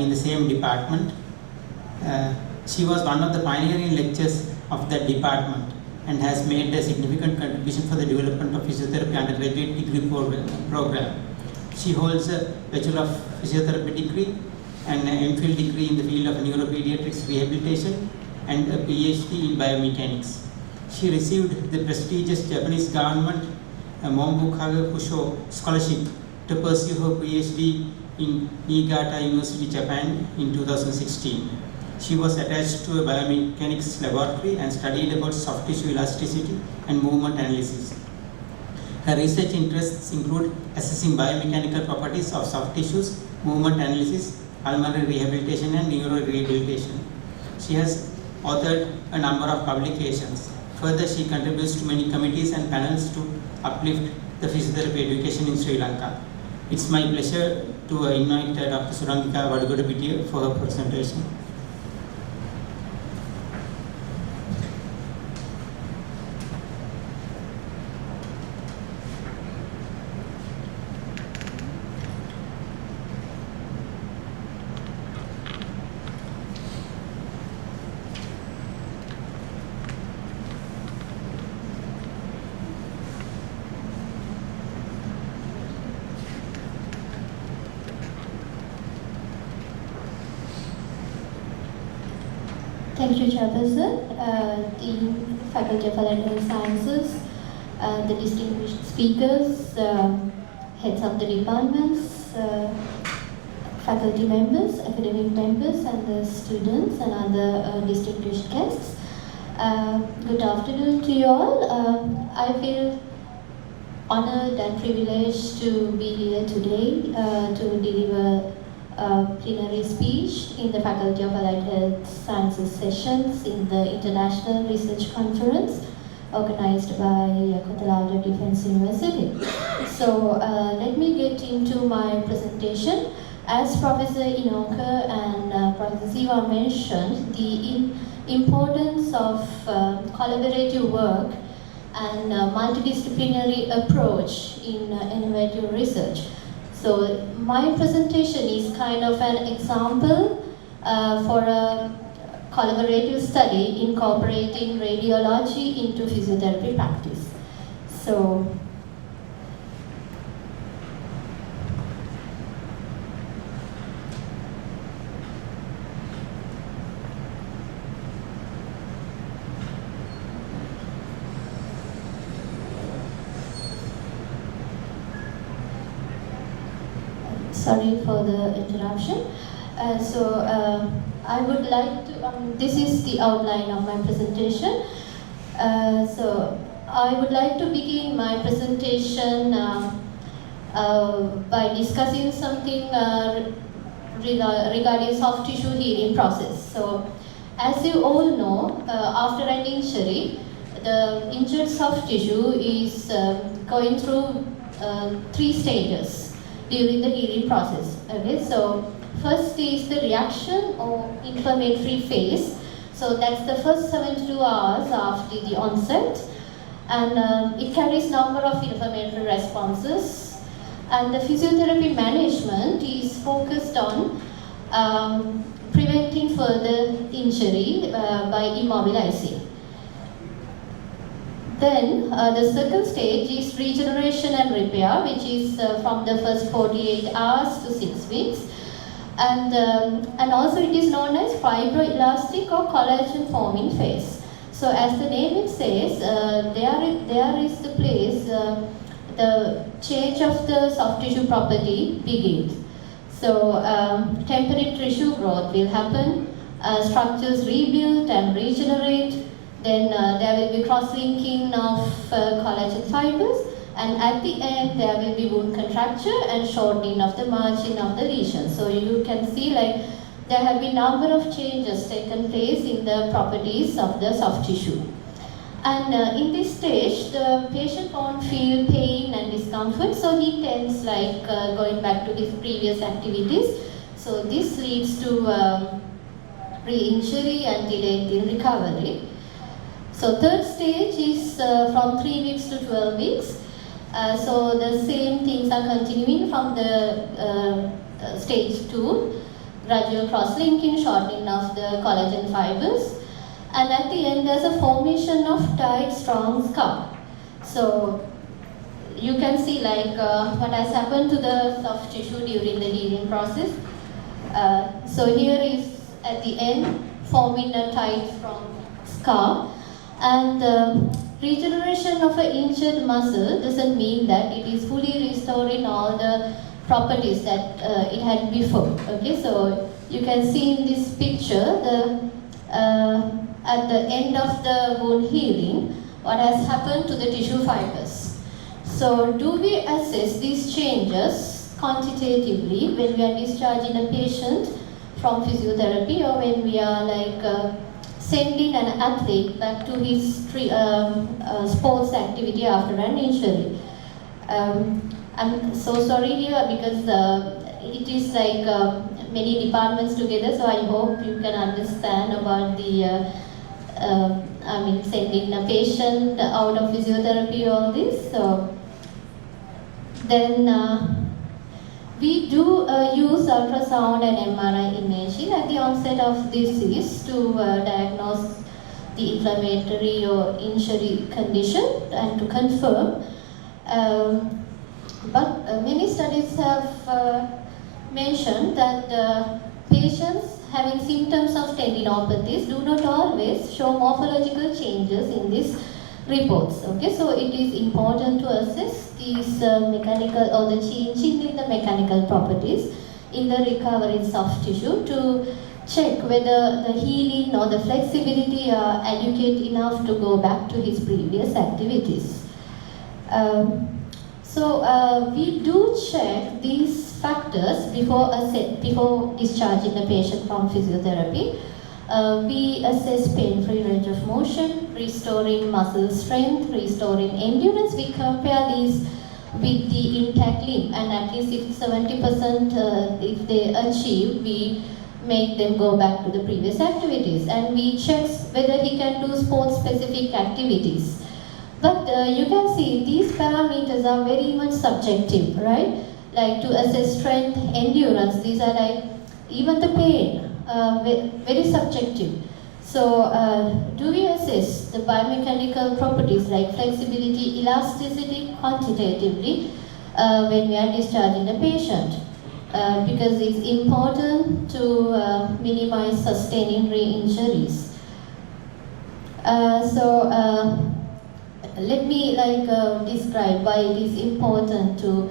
in the same department. She was one of the pioneering lecturers of that department and has made a significant contribution for the development of physiotherapy undergraduate degree program. She holds a Bachelor of Physiotherapy degree and an MPhil degree in the field of neuropediatrics rehabilitation and a PhD in biomechanics. She received the prestigious Japanese government Mombukaga Kusho Scholarship to pursue her PhD in Niigata University, Japan in 2016. She was attached to a biomechanics laboratory and studied about soft tissue elasticity and movement analysis. Her research interests include assessing biomechanical properties of soft tissues, movement analysis, pulmonary rehabilitation and neurorehabilitation. She has authored a number of publications. Further, she contributes to many committees and panels to uplift the physiotherapy education in Sri Lanka. It's my pleasure to invite Dr. Surangika Wadugodapitiya for her presentation. Thank you, Chairperson, the Faculty of Allied Health Sciences, the distinguished speakers, heads of the departments, faculty members, academic members, and the students and other distinguished guests. Good afternoon to you all. I feel honored and privileged to be here today to deliver a plenary speech in the Faculty of Allied Health Sciences sessions in the International Research Conference organized by Kotelawala Defense University. So let me get into my presentation. As Professor Inoka and Professor Siva mentioned, the importance of collaborative work and multidisciplinary approach in innovative research. So my presentation is kind of an example for a collaborative study incorporating radiology into physiotherapy practice. So sorry for the interruption. I would like to, this is the outline of my presentation. So I would like to begin my presentation by discussing something regarding soft tissue healing process. So as you all know, after an injury, the injured soft tissue is going through 3 stages during the healing process. Okay, so first is the reaction or inflammatory phase. So that's the first 72 hours after the onset, and it carries number of inflammatory responses. And the physiotherapy management is focused on preventing further injury by immobilizing. Then the second stage is regeneration and repair, which is from the first 48 hours to 6 weeks. And also it is known as fibroelastic or collagen forming phase. So as the name it says, there is the place the change of the soft tissue property begins. So temporary tissue growth will happen, structures rebuild and regenerate, then there will be cross-linking of collagen fibers, and at the end there will be wound contracture and shortening of the margin of the lesion. So you can see like there have been number of changes taken place in the properties of the soft tissue. And in this stage, the patient won't feel pain and discomfort, so he tends like going back to his previous activities. So this leads to re-injury and delayed in recovery. So third stage is from 3 weeks to 12 weeks. So the same things are continuing from the stage 2, gradual cross-linking, shortening of the collagen fibers. And at the end, there's a formation of tight, strong scar. So you can see like what has happened to the soft tissue during the healing process. So here is at the end forming a tight, strong scar. And regeneration of an injured muscle doesn't mean that it is fully restoring all the properties that it had before. Okay, so you can see in this picture at the end of the wound healing, what has happened to the tissue fibers. So do we assess these changes quantitatively when we are discharging a patient from physiotherapy, or when we are like sending an athlete back to his sports activity after an injury? I'm so sorry here because it is like many departments together, so I hope you can understand about the sending a patient out of physiotherapy, all this. So then we do use ultrasound and MRI imaging at the onset of disease to diagnose the inflammatory or injury condition and to confirm. But many studies have mentioned that patients having symptoms of tendinopathies do not always show morphological changes in these reports. Okay, so it is important to assess these mechanical or the changing in the mechanical properties in the recovery soft tissue to check whether the healing or the flexibility are adequate enough to go back to his previous activities. So we do check these factors before discharging the patient from physiotherapy. We assess pain-free range of motion, restoring muscle strength, restoring endurance. We compare these with the intact limb, and at least 60-70% if they achieve, we make them go back to the previous activities. And we check whether he can do sports-specific activities. But you can see these parameters are very much subjective, right? Like to assess strength, endurance, these are like, even the pain, very subjective. So do we assess the biomechanical properties like flexibility, elasticity quantitatively when we are discharging the patient? Because it's important to minimize sustaining re-injuries. Let me describe why it is important to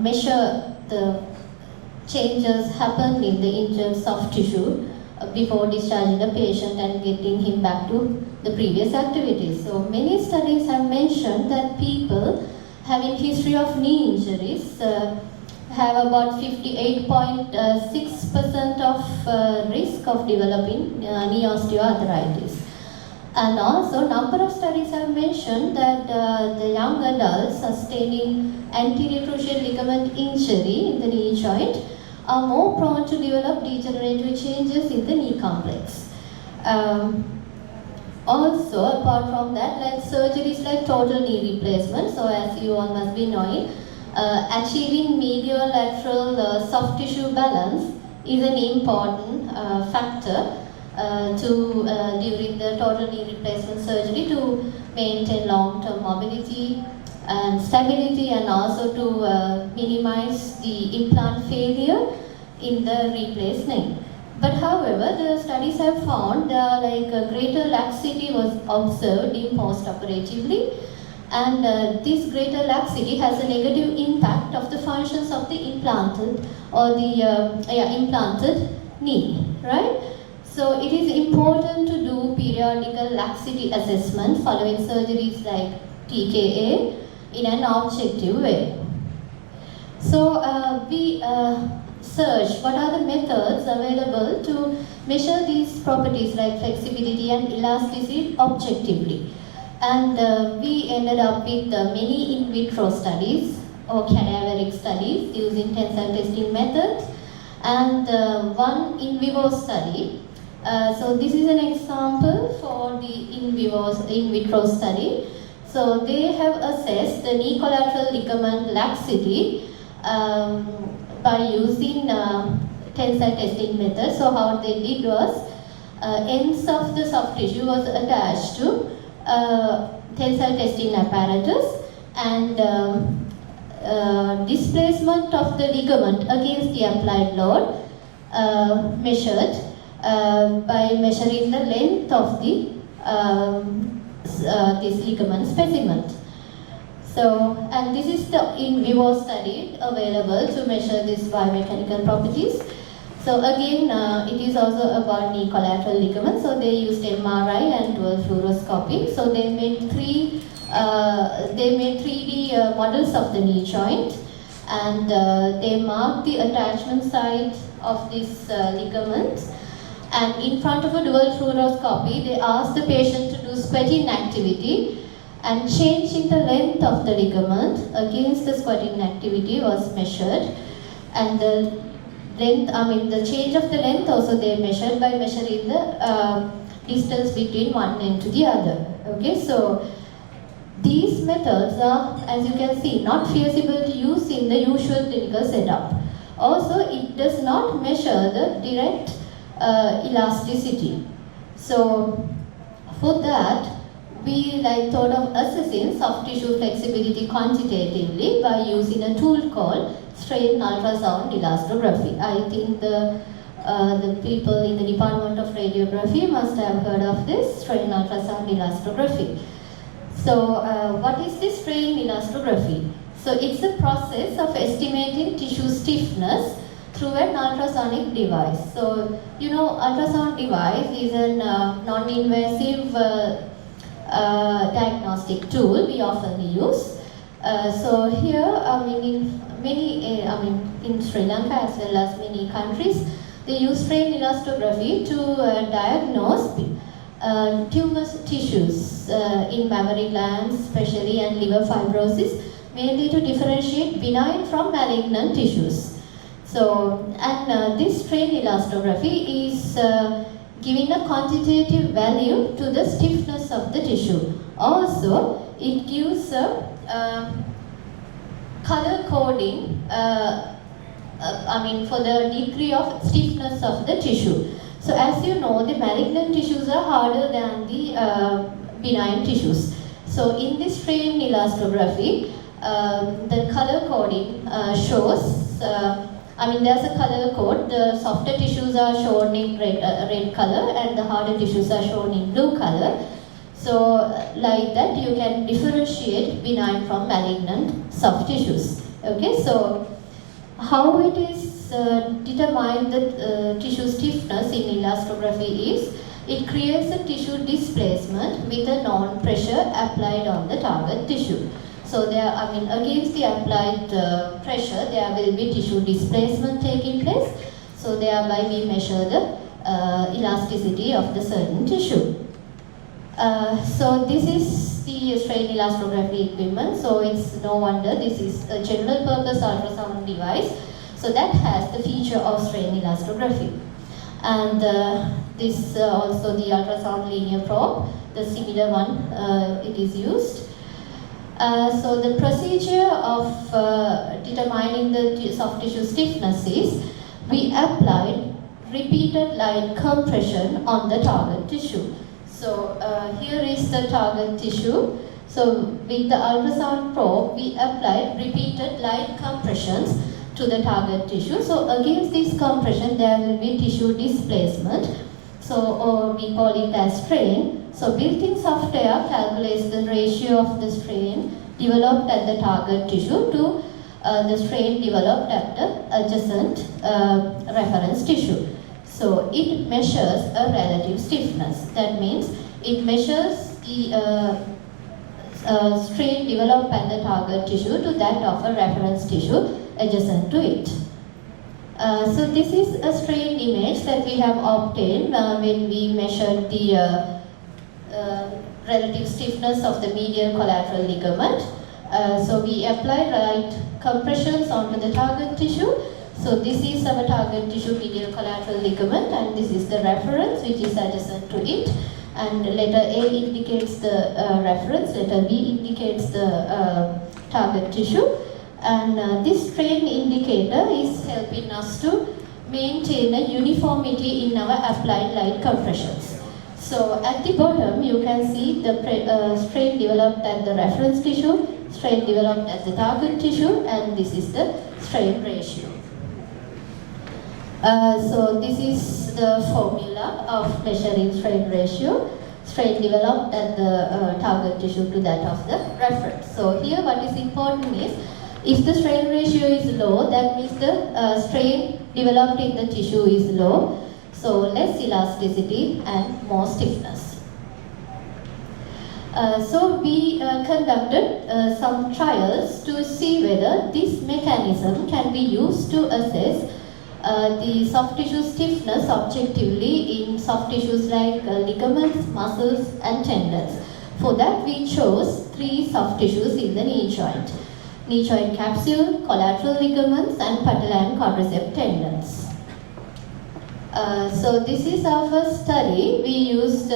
measure the changes happen in the injured soft tissue before discharging the patient and getting him back to the previous activities. So many studies have mentioned that people having history of knee injuries have about 58.6% of risk of developing knee osteoarthritis. And also, number of studies have mentioned that the young adults sustaining anterior cruciate ligament injury in the knee joint are more prone to develop degenerative changes in the knee complex. Also, apart from that, like surgeries like total knee replacement, so as you all must be knowing, achieving medial lateral soft tissue balance is an important factor during the total knee replacement surgery to maintain long-term mobility and stability, and also to minimize the implant failure in the replaced knee. But however, the studies have found greater laxity was observed in post-operatively, and this greater laxity has a negative impact of the functions of the implanted or the implanted knee, right? So it is important to do periodical laxity assessment following surgeries like TKA in an objective way. So we search what are the methods available to measure these properties like flexibility and elasticity objectively. And we ended up with many in vitro studies or cadaveric studies using tensile testing methods, and one in vivo study. So this is an example for the in vitro study. So they have assessed the knee collateral ligament laxity by using tensile testing method. So how they did was ends of the soft tissue was attached to tensile testing apparatus, and displacement of the ligament against the applied load measured by measuring the length of the this ligament specimen. So, and this is the in vivo study available to measure these biomechanical properties. So again, it is also about knee collateral ligament. So they used MRI and dual fluoroscopy. So they made 3D models of the knee joint, and they marked the attachment site of this ligament. And in front of a dual fluoroscopy, they asked the patient to do squatting activity, and change in the length of the ligament against the squatting activity was measured, and the length, the change of the length also they measured by measuring the distance between one end to the other. Okay, so these methods are, as you can see, not feasible to use in the usual clinical setup. Also, it does not measure the direct elasticity. So for that, we thought of assessing soft tissue flexibility quantitatively by using a tool called strain ultrasound elastography. I think the people in the Department of Radiography must have heard of this strain ultrasound elastography. So what is this strain elastography? So it's a process of estimating tissue stiffness through an ultrasonic device. So you know, ultrasound device is a non-invasive diagnostic tool we often use. So here, in many, in Sri Lanka as well as many countries, they use strain elastography to diagnose tumorous tissues in mammary glands, especially, and liver fibrosis, mainly to differentiate benign from malignant tissues. So, and this strain elastography is giving a quantitative value to the stiffness of the tissue. Also, it gives a color coding, for the degree of stiffness of the tissue. So as you know, the malignant tissues are harder than the benign tissues. So in this strain elastography, the color coding shows, there's a color code. The softer tissues are shown in red color, and the harder tissues are shown in blue color. So like that, you can differentiate benign from malignant soft tissues. Okay, so how it is determined the tissue stiffness in elastography is, it creates a tissue displacement with a known pressure applied on the target tissue. So there, against the applied pressure, there will be tissue displacement taking place. So thereby we measure the elasticity of the certain tissue. So this is the strain elastography equipment. So it's no wonder this is a general purpose ultrasound device. So that has the feature of strain elastography. And this also the ultrasound linear probe, the similar one, it is used. So the procedure of determining the soft tissue stiffness is, we applied repeated light compression on the target tissue. So here is the target tissue. So with the ultrasound probe, we applied repeated light compressions to the target tissue. So against this compression, there will be tissue displacement. So we call it as strain. So built-in software calculates the ratio of the strain developed at the target tissue to the strain developed at the adjacent reference tissue. So it measures a relative stiffness. That means it measures the strain developed at the target tissue to that of a reference tissue adjacent to it. So this is a strain image that we have obtained when we measured the relative stiffness of the medial collateral ligament. So we applied light compressions onto the target tissue. So this is our target tissue medial collateral ligament, and this is the reference which is adjacent to it. And letter A indicates the reference, letter B indicates the target tissue. And this strain indicator is helping us to maintain a uniformity in our applied light compressions. So at the bottom you can see the strain developed at the reference tissue, strain developed at the target tissue, and this is the strain ratio. So this is the formula of measuring strain ratio. Strain developed at the target tissue to that of the reference. So here what is important is, if the strain ratio is low, that means the strain developed in the tissue is low. So less elasticity and more stiffness. So we conducted some trials to see whether this mechanism can be used to assess the soft tissue stiffness objectively in soft tissues like ligaments, muscles and tendons. For that we chose 3 soft tissues in the knee joint. Knee joint capsule, collateral ligaments and patella and quadricep tendons. So this is our first study. We used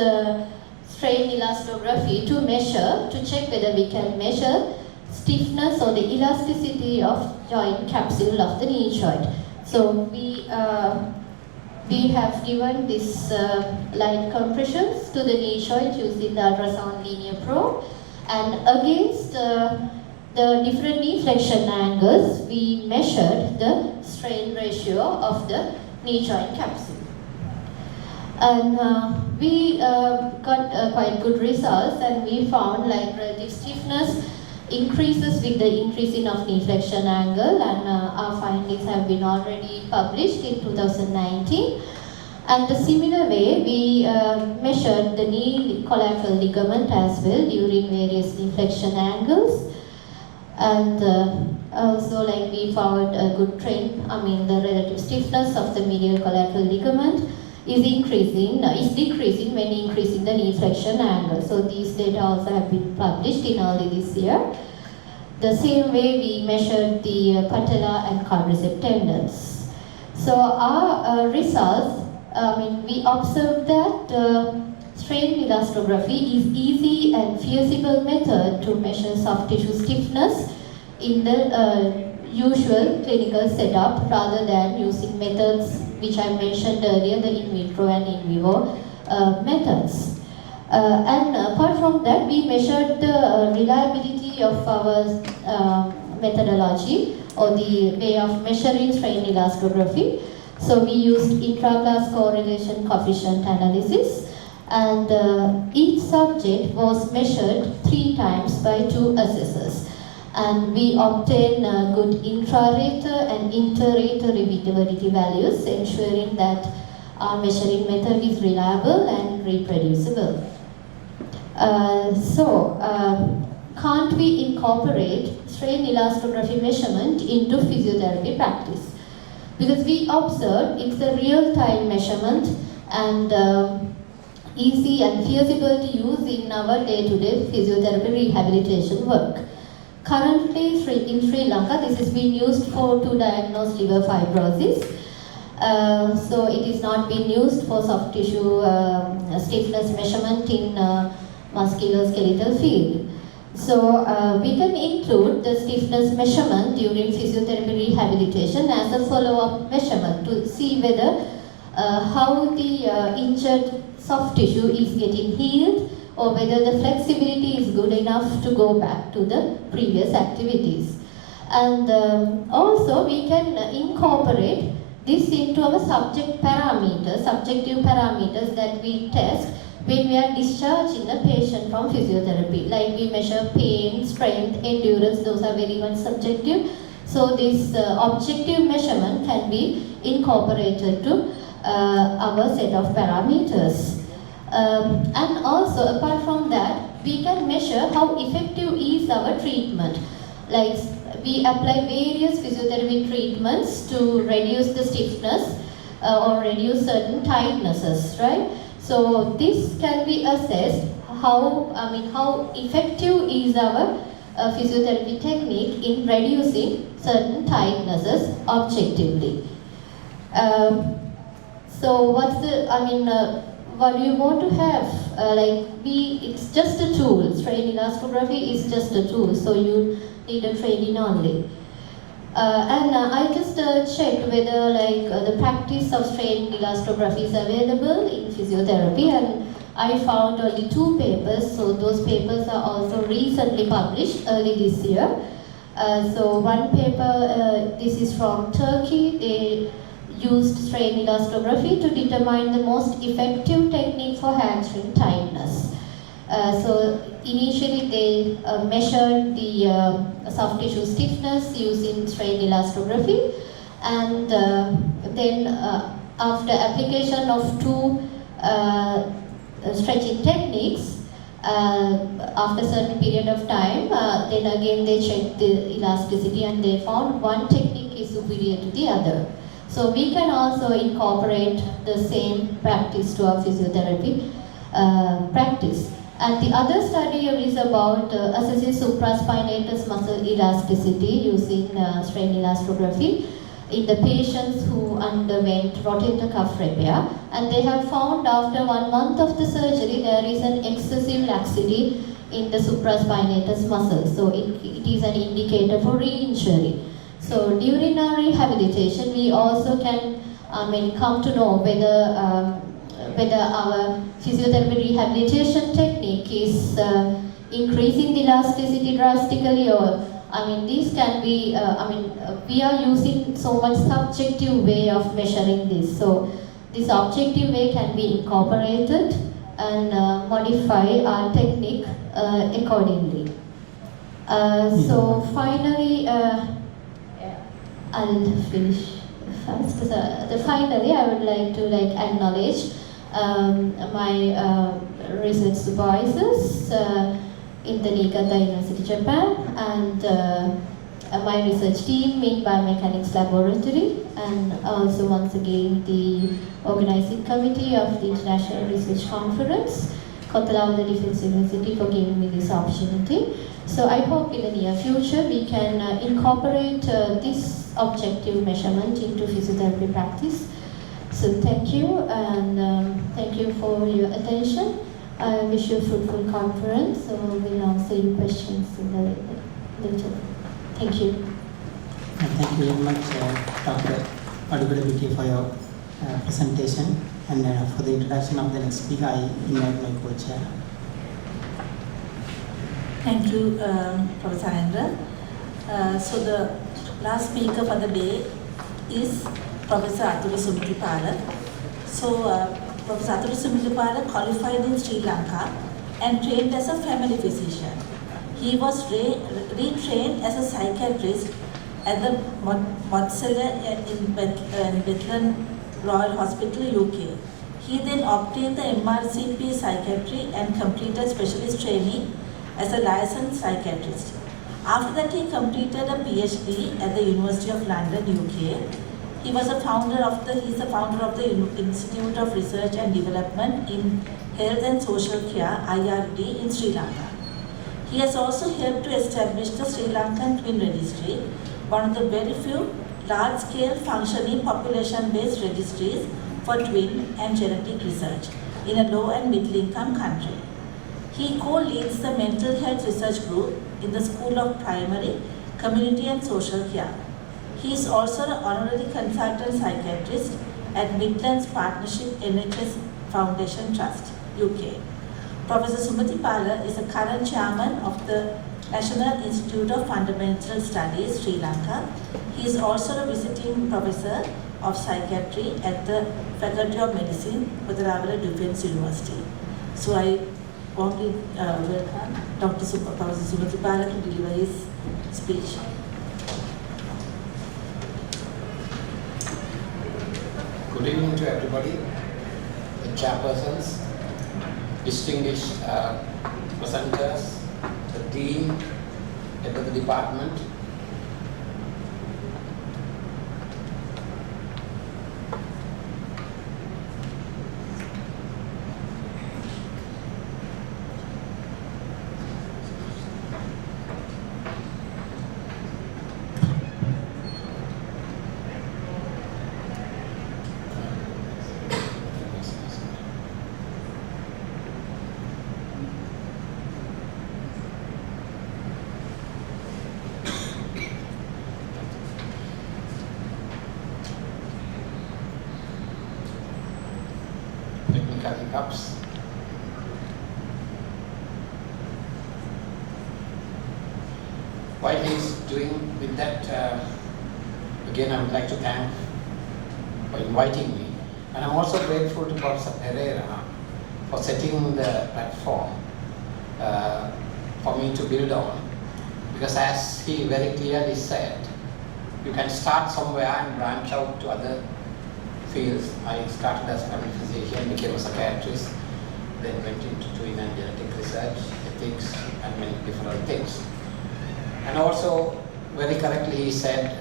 strain elastography to measure, to check whether we can measure stiffness or the elasticity of joint capsule of the knee joint. So we have given this light compressions to the knee joint using the ultrasound linear probe, and against the different knee flexion angles, we measured the strain ratio of the knee joint capsule. And we got quite good results, and we found like relative stiffness increases with the increasing of knee flexion angle, and our findings have been already published in 2019. And the similar way, we measured the knee collateral ligament as well during various knee flexion angles. And also like we found a good trend, the relative stiffness of the medial collateral ligament is decreasing when increasing the knee flexion angle. So these data also have been published in early this year. The same way we measured the patella and quadricep tendons. So our results, we observed that strain elastography is easy and feasible method to measure soft tissue stiffness in the usual clinical setup, rather than using methods which I mentioned earlier, the in vitro and in vivo methods. And apart from that, we measured the reliability of our methodology or the way of measuring strain elastography. So we used intra-class correlation coefficient analysis, and each subject was measured 3 times by 2 assessors. And we obtained good intra-rater and inter-rater repeatability values, ensuring that our measuring method is reliable and reproducible. Can't we incorporate strain elastography measurement into physiotherapy practice? Because we observed it's a real-time measurement and easy and feasible to use in our day-to-day physiotherapy rehabilitation work. Currently in Sri Lanka, this is being used to diagnose liver fibrosis. So it is not being used for soft tissue stiffness measurement in musculoskeletal field. So we can include the stiffness measurement during physiotherapy rehabilitation as a follow-up measurement to see whether how the injured soft tissue is getting healed, or whether the flexibility is good enough to go back to the previous activities. And also we can incorporate this into our subjective parameters that we test when we are discharging a patient from physiotherapy. Like we measure pain, strength, endurance, those are very much subjective. So this objective measurement can be incorporated to our set of parameters. And also apart from that, we can measure how effective is our treatment. Like we apply various physiotherapy treatments to reduce the stiffness or reduce certain tightnesses, right? So this can be assessed how effective is our physiotherapy technique in reducing certain tightnesses objectively. So what's the, what do you want to have? It's just a tool. Strain elastography is just a tool, so you need a training only. I just checked whether the practice of strain elastography is available in physiotherapy, and I found only 2 papers. So those papers are also recently published early this year. So one paper, this is from Turkey. They used strain elastography to determine the most effective technique for hamstring tightness. So initially they measured the soft tissue stiffness using strain elastography, and then after application of 2 stretching techniques, after a certain period of time, then again they checked the elasticity and they found one technique is superior to the other. So we can also incorporate the same practice to our physiotherapy practice. And the other study is about assessing supraspinatus muscle elasticity using strain elastography in the patients who underwent rotator cuff repair. And they have found after 1 month of the surgery there is an excessive laxity in the supraspinatus muscle. So it is an indicator for re-injury. So during our rehabilitation, we also can come to know whether our physiotherapy rehabilitation technique is increasing the elasticity drastically, or these can be, we are using so much subjective way of measuring this. So this objective way can be incorporated and modify our technique accordingly. So finally, I'll finish first. Finally, I would like to acknowledge my research supervisors in the Niigata University, Japan, and my research team in Biomechanics Laboratory, and also once again the organizing committee of the International Research Conference, Kotelawala Defense University, for giving me this opportunity. So I hope in the near future we can incorporate this objective measurement into physiotherapy practice. So thank you, and thank you for your attention. I wish you a fruitful conference. So we'll answer your questions in the later. Thank you. Thank you very much, Dr. Wadugodapitiya, for your presentation. And for the introduction of the next speaker, I invite my co-chair. Thank you, Professor Andra. So the last speaker for the day is Professor Athura Sumitipala. So Professor Athura Sumitipala qualified in Sri Lanka and trained as a family physician. He was retrained as a psychiatrist at the Motsela in Bethlehem Royal Hospital, UK. He then obtained the MRCP Psychiatry and completed specialist training as a licensed psychiatrist. After that, he completed a PhD at the University of London, UK. He is the founder of the Institute of Research and Development in Health and Social Care, IRD, in Sri Lanka. He has also helped to establish the Sri Lankan Twin Registry, one of the very few large-scale functioning population-based registries for twin and genetic research in a low and middle-income country. He co-leads the Mental Health Research Group in the School of Primary, Community and Social Care. He is also an honorary consultant psychiatrist at Midlands Partnership NHS Foundation Trust, UK. Professor Sumathipala is the current chairman of the National Institute of Fundamental Studies, Sri Lanka. He is also a visiting professor of psychiatry at the Faculty of Medicine, Kotelawala Defence University. So I want to welcome Professor Sumathipala to deliver his speech. Good evening to everybody, the chairpersons, distinguished presenters, the dean, head of the department, hiccups. While he's doing with that, again I would like to thank for inviting me. And I'm also grateful to Professor Perera for setting the platform for me to build on. Because as he very clearly said, you can start somewhere and branch out to other fields. I started as a family physician, became a psychiatrist, then went into doing genetic research, ethics, and many different things. And also, very correctly he said,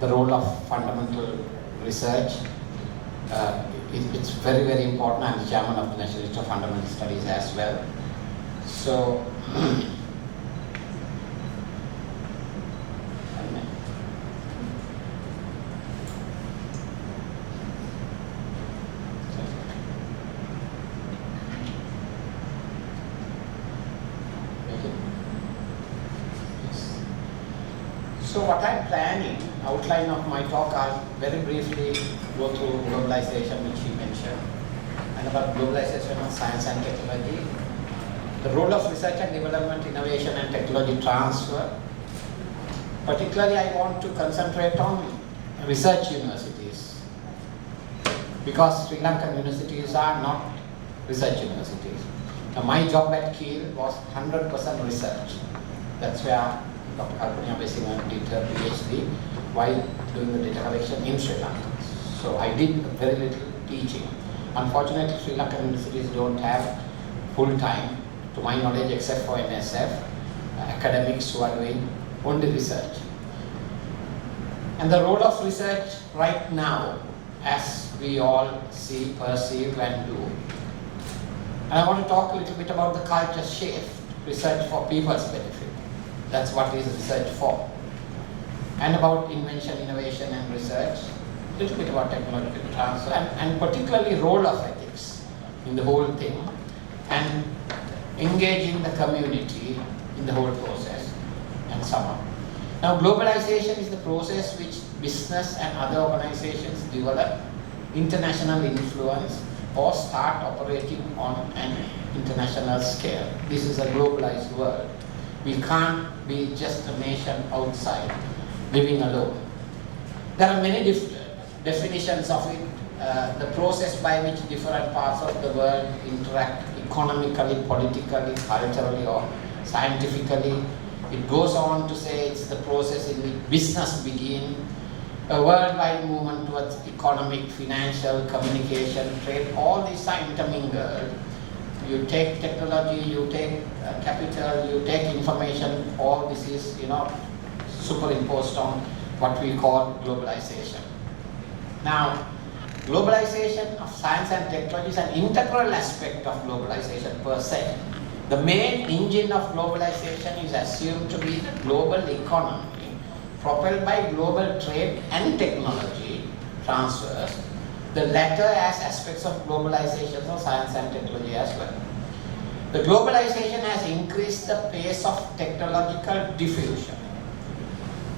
the role of fundamental research. It's very, very important. I'm the chairman of the National Institute of Fundamental Studies as well. So, so what I'm planning, outline of my talk, I'll very briefly go through globalization, which he mentioned, and about globalization of science and technology, the role of research and development, innovation and technology transfer. Particularly, I want to concentrate on research universities, because Sri Lankan universities are not research universities. Now, my job at Kiel was 100% research. That's where Dr. Kalpanya Besiman did her PhD while doing the data collection in Sri Lanka. So I did very little teaching. Unfortunately, Sri Lankan universities don't have full time, to my knowledge, except for NSF, academics who are doing only research. And the role of research right now, as we all see, perceive and do. And I want to talk a little bit about the culture shift, research for people's benefit. That's what is research for. And about invention, innovation and research, a little bit about technological transfer, and particularly role of ethics in the whole thing, and engaging the community in the whole process, and so on. Now, globalization is the process which business and other organizations develop international influence or start operating on an international scale. This is a globalized world. We can't be just a nation outside, living alone. There are many definitions of it. The process by which different parts of the world interact economically, politically, culturally, or scientifically. It goes on to say it's the process in which business begins, a worldwide movement towards economic, financial, communication, trade. All these are intermingled. You take technology, you take capital, you take information, all this is, superimposed on what we call globalization. Now, globalization of science and technology is an integral aspect of globalization per se. The main engine of globalization is assumed to be the global economy, propelled by global trade and technology transfers, the latter as aspects of globalization of science and technology as well. The globalization has increased the pace of technological diffusion.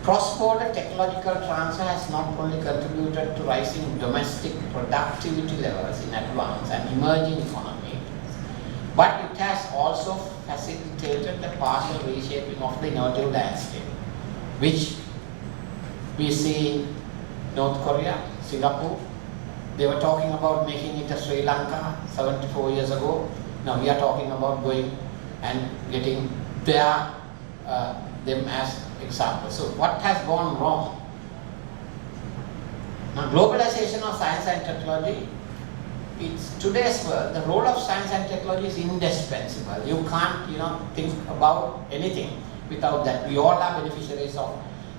Cross-border technological transfer has not only contributed to rising domestic productivity levels in advanced and emerging economies, but it has also facilitated the partial reshaping of the innovative landscape, which we see in North Korea, Singapore. They were talking about making it a Sri Lanka 74 years ago. Now we are talking about going and getting them as examples. So what has gone wrong? Now globalization of science and technology, it's today's world, the role of science and technology is indispensable. You can't, think about anything without that. We all are beneficiaries of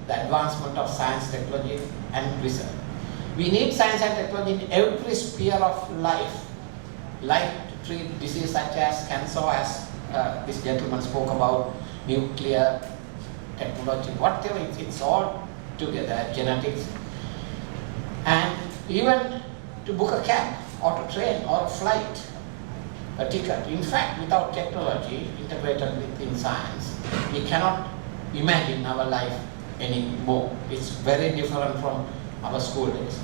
the advancement of science, technology and research. We need science and technology in every sphere of life, like to treat disease such as cancer, as this gentleman spoke about, nuclear technology, whatever, it's all together, genetics, and even to book a cab or to train or a flight, a ticket. In fact, without technology integrated within science, we cannot imagine our life anymore. It's very different from our school days.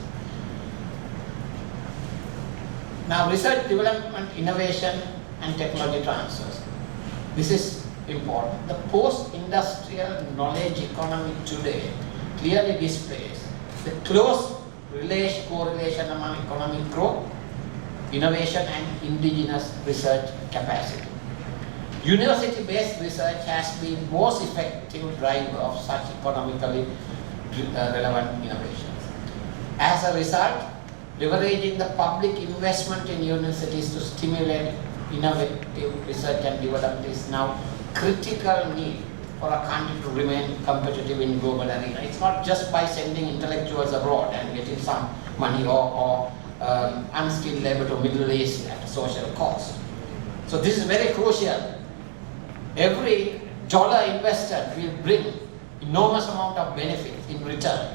Now, research, development, innovation and technology transfers. This is important. The post-industrial knowledge economy today clearly displays the close correlation among economic growth, innovation and indigenous research capacity. University-based research has been most effective driver of such economically relevant innovations. As a result, leveraging the public investment in universities to stimulate innovative research and development is now critical need for a country to remain competitive in global arena. It's not just by sending intellectuals abroad and getting some money or unskilled labor to Middle East at a social cost. So this is very crucial. Every dollar invested will bring enormous amount of benefit in return,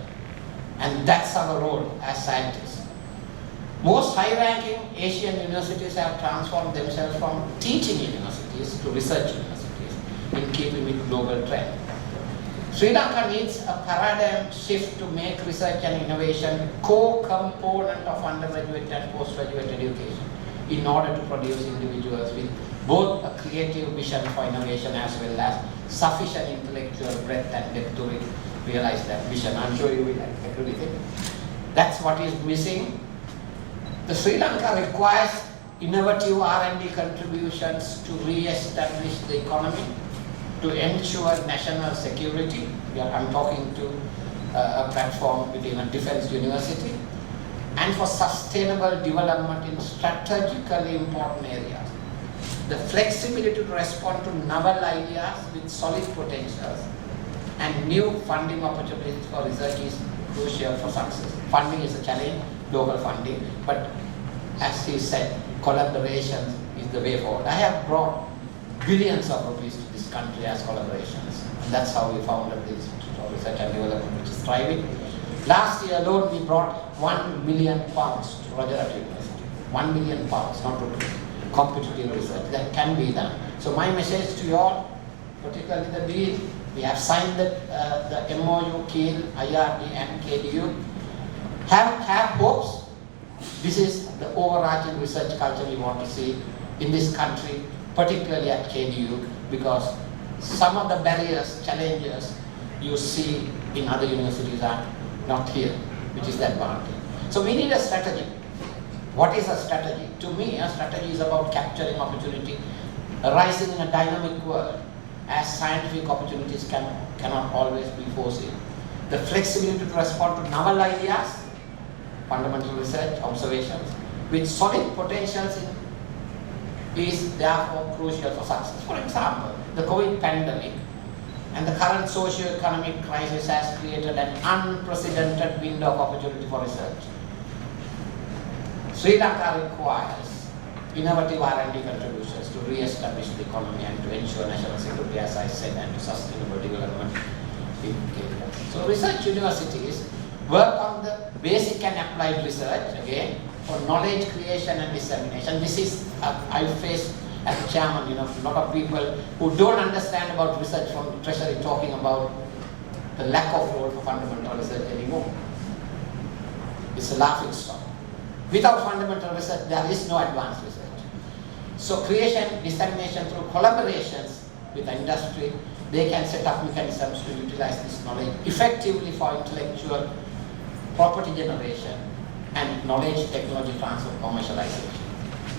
and that's our role as scientists. Most high-ranking Asian universities have transformed themselves from teaching universities to research universities in keeping with global trend. Sri Lanka needs a paradigm shift to make research and innovation core component of undergraduate and postgraduate education in order to produce individuals with both a creative vision for innovation as well as sufficient intellectual breadth and depth to realize that vision. I'm sure you will agree with it. That's what is missing. The Sri Lanka requires innovative R&D contributions to re-establish the economy, to ensure national security. I'm talking to a platform within a defense university, and for sustainable development in strategically important areas. The flexibility to respond to novel ideas with solid potentials and new funding opportunities for research is crucial for success. Funding is a challenge, global funding, but as he said, collaboration is the way forward. I have brought billions of rupees to this country as collaborations, and that's how we founded this Institute of Research and Development, which is thriving. Last year alone, we brought £1 million to Rajarat University. £1 million, not rupees. Competitive research that can be done. So my message to you all, particularly the deal, we have signed the MOU, KIL, IRD and KDU. Have hopes. This is the overarching research culture we want to see in this country, particularly at KDU, because some of the barriers, challenges you see in other universities are not here, which is the advantage. So we need a strategy. What is a strategy? To me, a strategy is about capturing opportunity arising in a dynamic world, as scientific opportunities cannot always be foreseen. The flexibility to respond to novel ideas, fundamental research, observations, with solid potentials is therefore crucial for success. For example, the COVID pandemic and the current socio-economic crisis has created an unprecedented window of opportunity for research. Sri Lanka requires innovative R&D contributions to re-establish the economy and to ensure national security, as I said, and to sustainable development in areas. So research universities work on the basic and applied research, again, for knowledge creation and dissemination. This is, I face as a chairman, a lot of people who don't understand about research from the Treasury talking about the lack of role for fundamental research anymore. It's a laughing stock. Without fundamental research, there is no advanced research. So creation, dissemination through collaborations with the industry, they can set up mechanisms to utilize this knowledge effectively for intellectual property generation and knowledge technology transfer commercialization.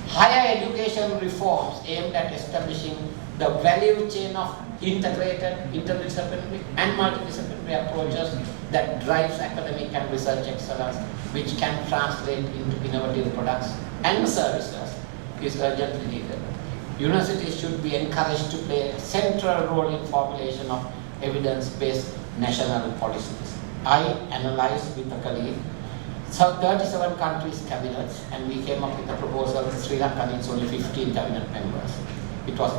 Higher education reforms aimed at establishing the value chain of integrated, interdisciplinary and multidisciplinary approaches that drives academic and research excellence, which can translate into innovative products and services, is urgently needed. Universities should be encouraged to play a central role in formulation of evidence-based national policies. I analyzed with a colleague 37 countries' cabinets, and we came up with a proposal. Sri Lanka needs only 15 cabinet members. It was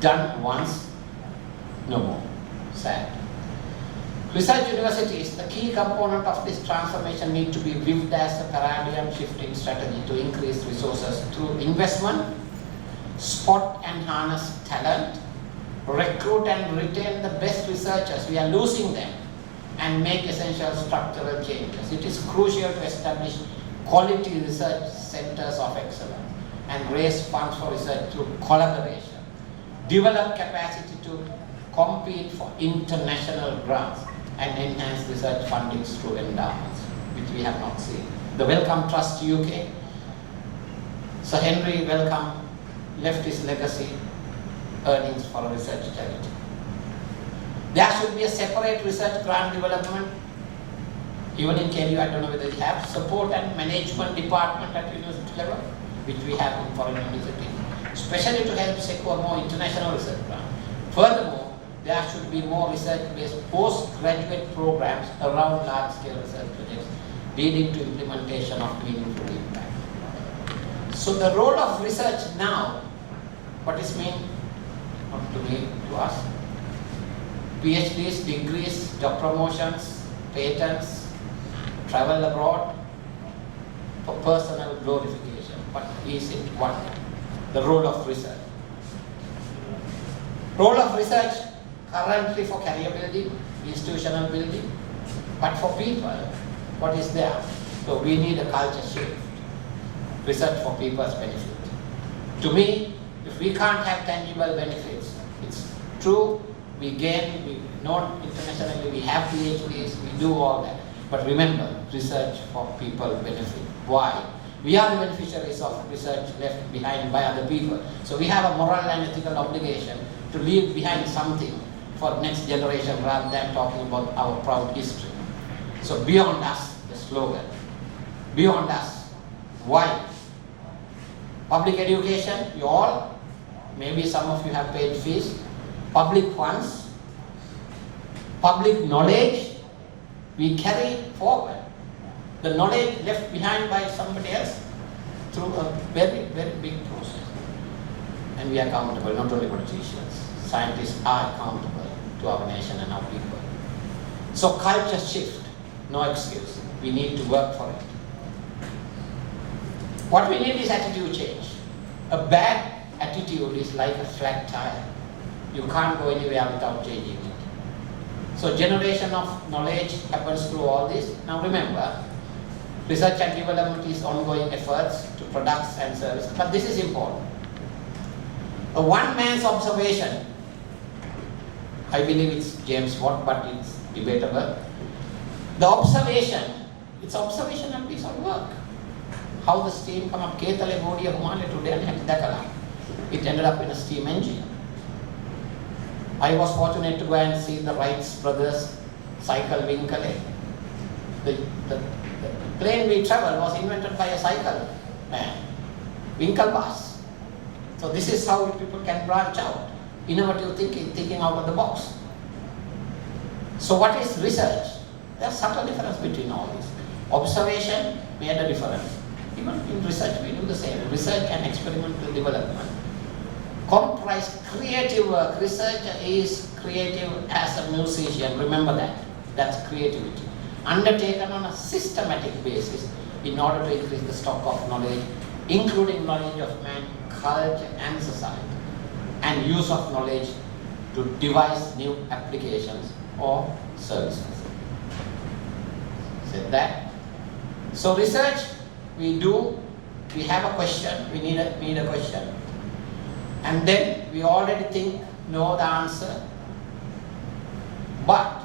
done once, no more. Sad. Research universities, the key component of this transformation, need to be viewed as a paradigm shifting strategy to increase resources through investment, spot and harness talent, recruit and retain the best researchers. We are losing them, and make essential structural changes. It is crucial to establish quality research centers of excellence and raise funds for research through collaboration. Develop capacity to compete for international grants and enhance research fundings through endowments, which we have not seen. The Wellcome Trust UK, Sir Henry Wellcome left his legacy earnings for a research charity. There should be a separate research grant development. Even in KU, I don't know whether they have support and management department at university level, which we have in foreign universities, especially to help secure more international research grants. Furthermore, there should be more research-based postgraduate programs around large-scale research projects, leading to implementation of meaningful impact. So the role of research now, what is mean? Not to me, to us. PhDs, degrees, job promotions, patents, travel abroad for personal glorification. What is it? What? The role of research. Role of research currently for career building, institutional building, but for people, what is there? So we need a culture shift. Research for people's benefit. To me, if we can't have tangible benefits, it's true. We gain, we know internationally, we have PhDs, we do all that. But remember, research for people benefit. Why? We are the beneficiaries of research left behind by other people. So we have a moral and ethical obligation to leave behind something for next generation rather than talking about our proud history. So beyond us, the slogan. Beyond us. Why? Public education, you all, maybe some of you have paid fees. Public funds, public knowledge, we carry forward. The knowledge left behind by somebody else through a very, very big process. And we are accountable, not only politicians. Scientists are accountable to our nation and our people. So culture shift, no excuse. We need to work for it. What we need is attitude change. A bad attitude is like a flat tire. You can't go anywhere without changing it. So generation of knowledge happens through all this. Now remember, research and development is ongoing efforts to products and services, but this is important. A one man's observation, I believe it's James Watt, but it's debatable. The observation, it's observational piece of work. How the steam come up, Ketale Modiya Humale today and Dakala. It ended up in a steam engine. I was fortunate to go and see the Wright brothers cycle Winkale. The plane we traveled was invented by a cycle man, Winkle bus. So this is how people can branch out. Innovative thinking out of the box. So what is research? There's subtle difference between all this. Observation made a difference. Even in research we do the same. Research and experimental development comprise creative work. Research is creative as a musician. Remember that. That's creativity. Undertaken on a systematic basis in order to increase the stock of knowledge including knowledge of man, culture and society, and use of knowledge to devise new applications or services. Said that. So research, we have a question, we need a question, and then we already know the answer, but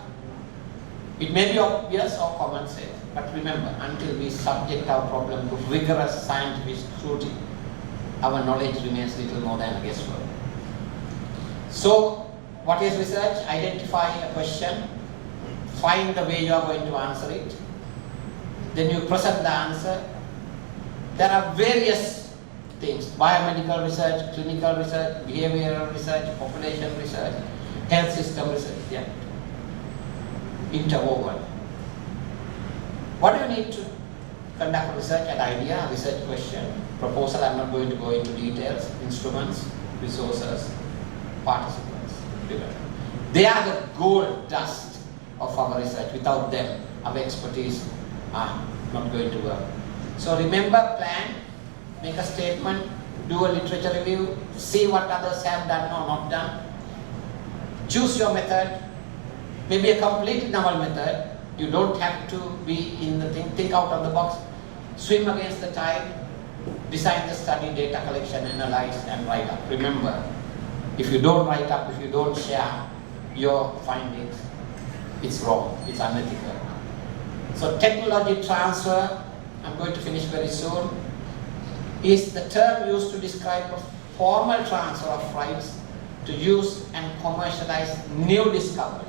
it may be obvious or common sense. But remember, until we subject our problem to rigorous scientific scrutiny, our knowledge remains little more than guesswork. So, what is research? Identify a question, find the way you are going to answer it, then you present the answer. There are various things: biomedical research, clinical research, behavioral research, population research, health system research, yeah, interwoven. What do you need to conduct research? An idea, research question, proposal. I'm not going to go into details. Instruments, resources, participants. They are the gold dust of our research. Without them, our expertise are not going to work. So remember, plan, make a statement, do a literature review, see what others have done or not done. Choose your method, maybe a completely novel method. You don't have to be in the thing, think out of the box, swim against the tide, design the study, data collection, analyze and write up. Remember, if you don't write up, if you don't share your findings, it's wrong, it's unethical. So technology transfer, I'm going to finish very soon, is the term used to describe a formal transfer of rights to use and commercialize new discoveries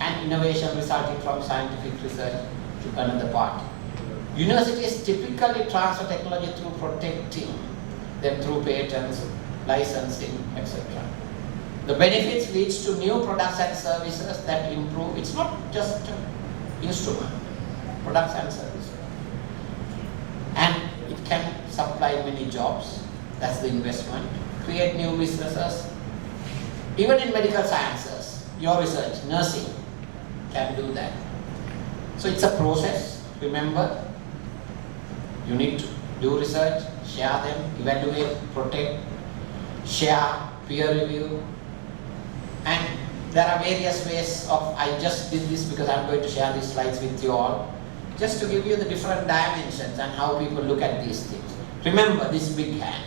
and innovation resulting from scientific research to another party. Universities typically transfer technology through protecting them through patents, licensing, etc. The benefits leads to new products and services that improve. It's not just an instrument, products and services. And it can supply many jobs, that's the investment, create new businesses. Even in medical sciences, your research, nursing, can do that. So it's a process. Remember, you need to do research, share them, evaluate, protect, share, peer review. And there are various ways of, I just did this because I'm going to share these slides with you all, just to give you the different dimensions and how people look at these things. Remember this big hand.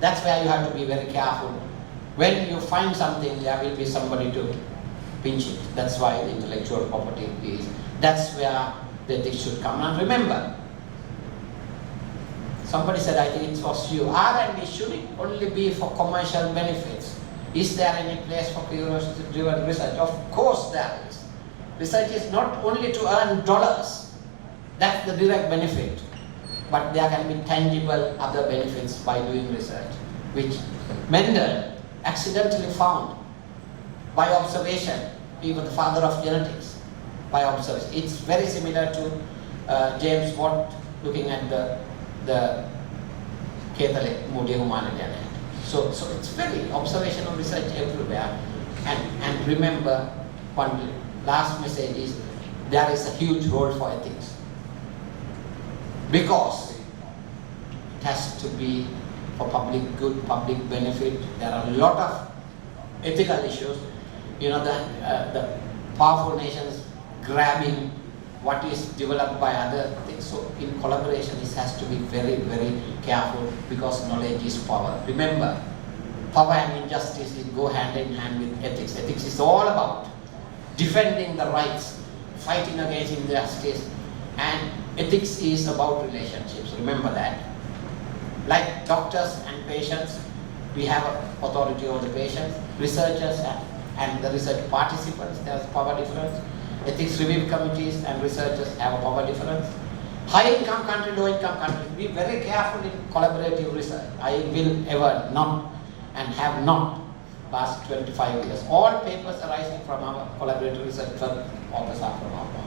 That's where you have to be very careful. When you find something, there will be somebody to pinch it. That's why the intellectual property is, that's where the ethics should come. And remember, somebody said, I think it was you, R&D should it only be for commercial benefits? Is there any place for curiosity-driven research? Of course there is. Research is not only to earn dollars, that's the direct benefit, but there can be tangible other benefits by doing research, which Mendel accidentally found by observation. He was the father of genetics by observation. It's very similar to James Watt looking at the Kotelawala. So it's very observational research everywhere. And remember, one last message is, there is a huge role for ethics. Because it has to be for public good, public benefit. There are a lot of ethical issues. You know, the powerful nations grabbing what is developed by other things. So in collaboration, this has to be very, very careful, because knowledge is power. Remember, power and injustice go hand in hand with ethics. Ethics is all about defending the rights, fighting against injustice, and ethics is about relationships. Remember that. Like doctors and patients, we have authority over the patients, researchers and the research participants, there's power difference. Ethics review committees and researchers have a power difference. High income country, low income countries, be very careful in collaborative research. I will ever not and have not last 25 years. All papers arising from our collaborative research authors are from our part.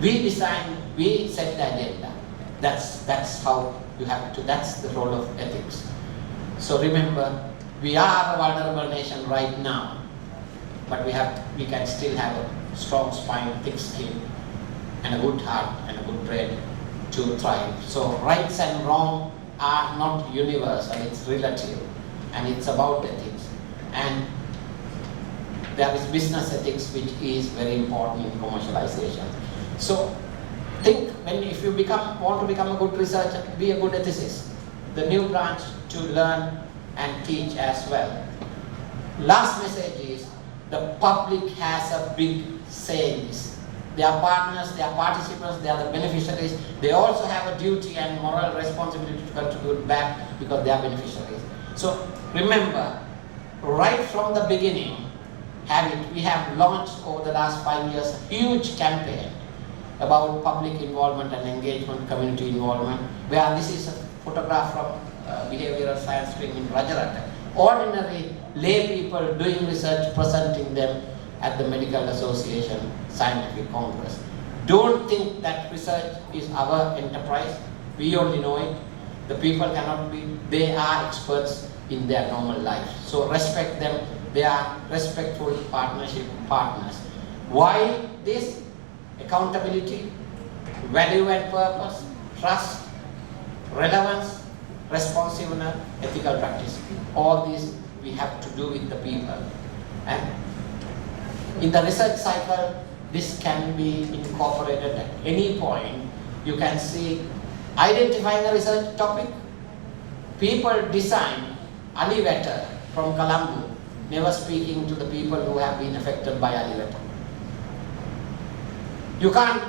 We design, we set the agenda. That's how you have to, that's the role of ethics. So remember, we are a vulnerable nation right now, but we can still have a strong spine, thick skin, and a good heart and a good brain to thrive. So rights and wrong are not universal, it's relative, and it's about ethics. And there is business ethics, which is very important in commercialization. So think, if you want to become a good researcher, be a good ethicist. The new branch to learn and teach as well. Last message is, the public has a big say in this. They are partners, they are participants, they are the beneficiaries. They also have a duty and moral responsibility to contribute back because they are beneficiaries. So remember, right from the beginning, we have launched over the last 5 years a huge campaign about public involvement and engagement, community involvement, where this is a photograph from behavioral science stream in Rajarata. Ordinary lay people doing research, presenting them at the Medical Association Scientific Congress. Don't think that research is our enterprise. We only know it. The people cannot be, they are experts in their normal life. So respect them. They are respectful partnership partners. Why this? Accountability, value and purpose, trust, relevance, responsiveness, ethical practice. All these we have to do with the people. And in the research cycle, this can be incorporated at any point. You can see identifying a research topic. People design elevator from Colombo, never speaking to the people who have been affected by elevator. You can't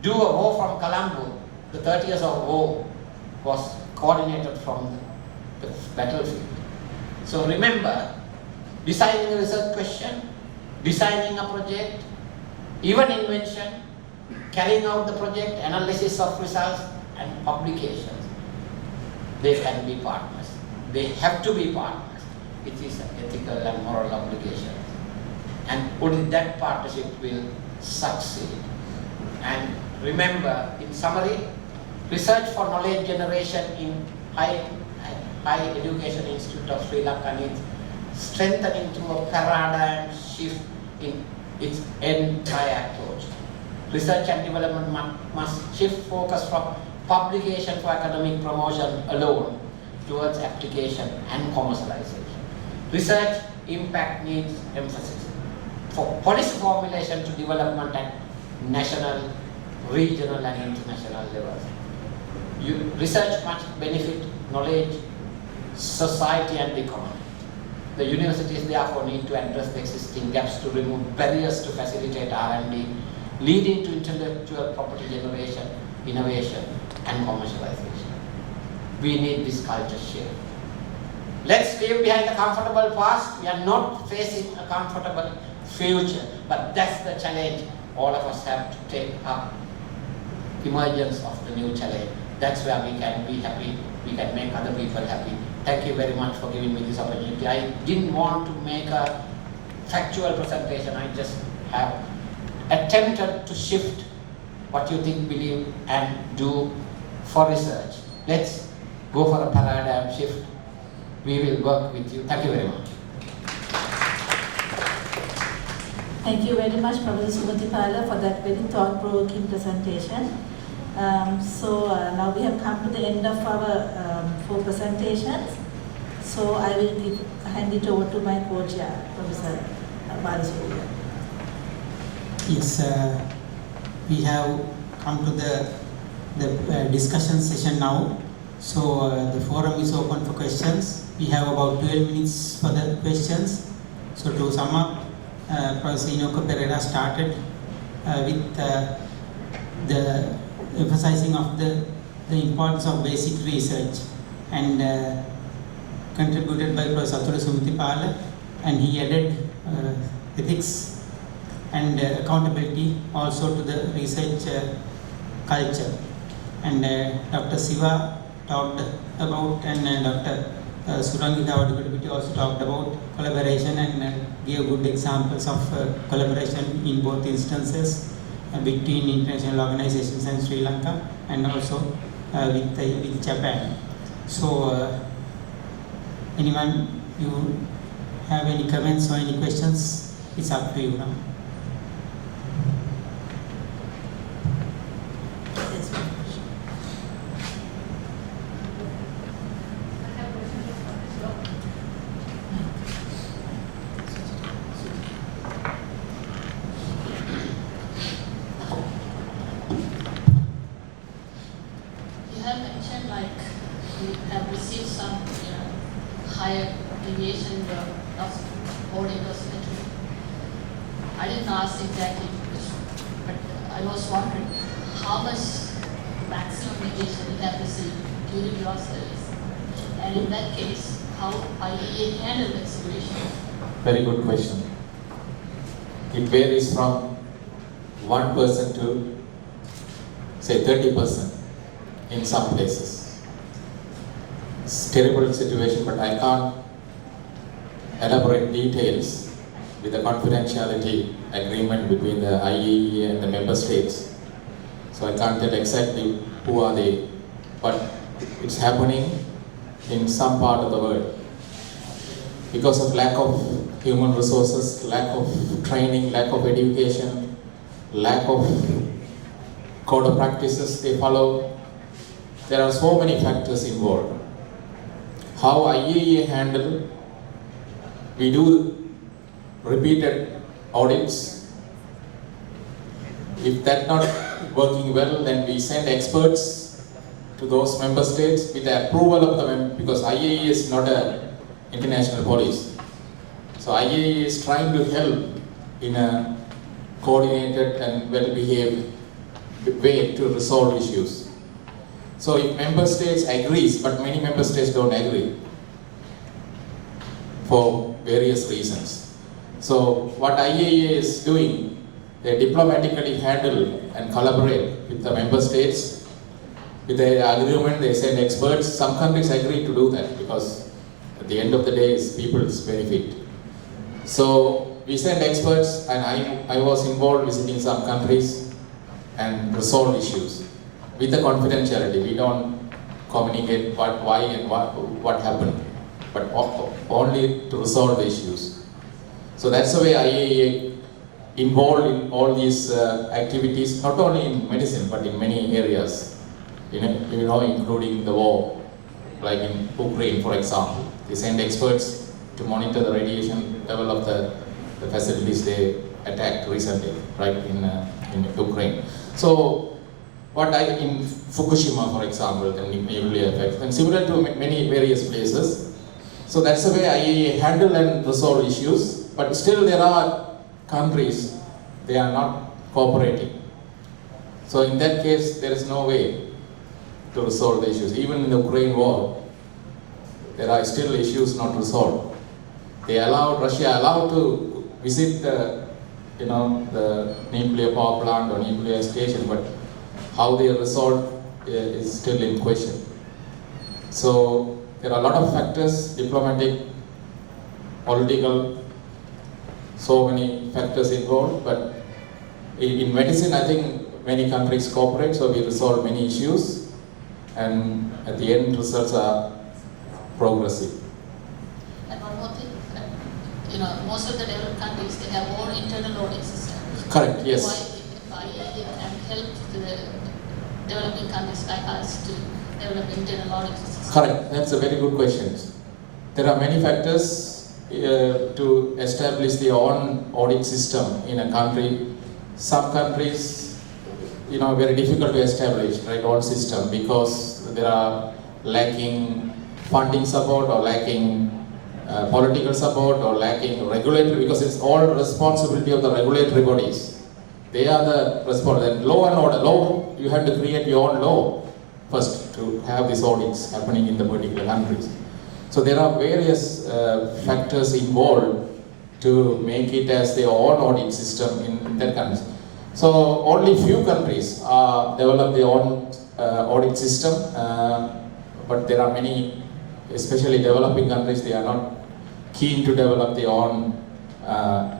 do a war from Colombo. The 30 years of war was coordinated from the battlefield. So remember, designing a research question, designing a project, even invention, carrying out the project, analysis of results, and publications. They can be partners. They have to be partners. It is an ethical and moral obligation. And only that partnership will succeed. And remember, in summary, research for knowledge generation in high education institute of Sri Lanka needs strengthening through a paradigm shift in its entire approach. Research and development must shift focus from publication for academic promotion alone towards application and commercialization. Research impact needs emphasis for policy formulation to development at national, regional and international levels. Research must benefit knowledge, society and the economy. The universities therefore need to address the existing gaps to remove barriers to facilitate R&D, leading to intellectual property generation, innovation and commercialization. We need this culture shift. Let's leave behind the comfortable past. We are not facing a comfortable future, but that's the challenge all of us have to take up. Emergence of the new challenge. That's where we can be happy, we can make other people happy. Thank you very much for giving me this opportunity. I didn't want to make a factual presentation, I just have attempted to shift what you think, believe and do for research. Let's go for a paradigm shift. We will work with you. Thank you very much. Thank you very much, Professor Sumatipala, for that very thought-provoking presentation. Now we have come to the end of our 4 presentations. So I will hand it over to my co-chair, Professor Balasuriya. Yes, we have come to the discussion session now. So the forum is open for questions. We have about 12 minutes for the questions. So to sum up, Professor Inoka Perera started with the emphasizing of the importance of basic research, and contributed by Professor Sumatipala, and he added ethics and accountability also to the research culture. And Dr. Siva talked about, and Dr. Surangika Wadugodapitiya also talked about collaboration, and gave good examples of collaboration in both instances between international organizations and Sri Lanka, and also with Japan. So anyone, you have any comments or any questions? It's up to you now. higher deviation of body dosimetry. I didn't ask exactly which, but I was wondering how much maximum deviation you have received during your service, and in that case, how IAEA handled that situation. Very good question. It varies from 1% to say 30% in some places. It's a terrible situation, but I can't elaborate details with the confidentiality agreement between the IAEA and the member states. So I can't tell exactly who are they, but it's happening in some part of the world. Because of lack of human resources, lack of training, lack of education, lack of code of practices they follow, there are so many factors involved. How IAEA handle, we do repeated audits. If that's not working well, then we send experts to those member states with the approval of the member, because IAEA is not an international police. So IAEA is trying to help in a coordinated and well-behaved way to resolve issues. So if member states agrees, but many member states don't agree for various reasons. So what IAEA is doing, they diplomatically handle and collaborate with the member states. With the agreement, they send experts. Some countries agree to do that because at the end of the day, it's people's benefit. So we send experts, and I was involved visiting some countries and resolve issues with the confidentiality. We don't communicate why and what happened, but only to resolve the issues. So that's the way IAEA involved in all these activities, not only in medicine, but in many areas, including the war, like in Ukraine, for example. They send experts to monitor the radiation level of the facilities they attacked recently, right, in Ukraine. So, in Fukushima, for example, the nuclear effects, and similar to many various places. So that's the way IAEA handle and resolve issues, but still there are countries, they are not cooperating. So in that case, there is no way to resolve the issues. Even in the Ukraine war, there are still issues not resolved. Russia allowed to visit the nuclear power plant or nuclear station, but how they resolve is still in question. So there are a lot of factors, diplomatic, political, so many factors involved, but in medicine, I think many countries cooperate, so we resolve many issues, and at the end, results are progressive. And one more thing, most of the developed countries, they have more internal audit systems. Correct, yes. Why can help the developing countries like us to develop internal audit systems? Correct, that's a very good question. There are many factors to establish their own audit system in a country. Some countries, very difficult to establish, right, own system because there are lacking funding support or lacking political support or lacking regulatory, because it's all responsibility of the regulatory bodies. They are the responsible. And law and order, law, you have to create your own law first to have these audits happening in the particular countries. So there are various factors involved to make it as their own audit system in that country. So only few countries develop their own audit system, but there are many, especially developing countries, they are not keen to develop their own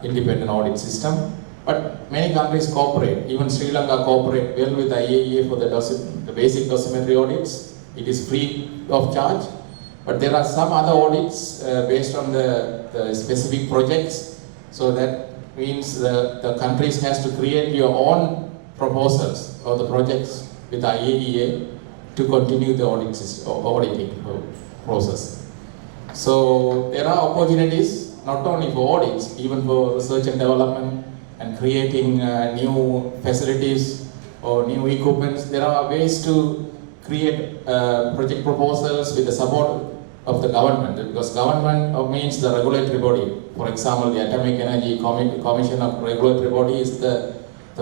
independent audit system. But many countries cooperate. Even Sri Lanka cooperate well with the IAEA for the basic dosimetry audits. It is free of charge. But there are some other audits based on the specific projects. So that means the countries has to create your own proposals or the projects with the IAEA to continue the auditing process. So there are opportunities not only for audits, even for research and development and creating new facilities or new equipments. There are ways to create project proposals with the support of the government, because government means the regulatory body. For example, the Atomic Energy Commission of Regulatory Body is the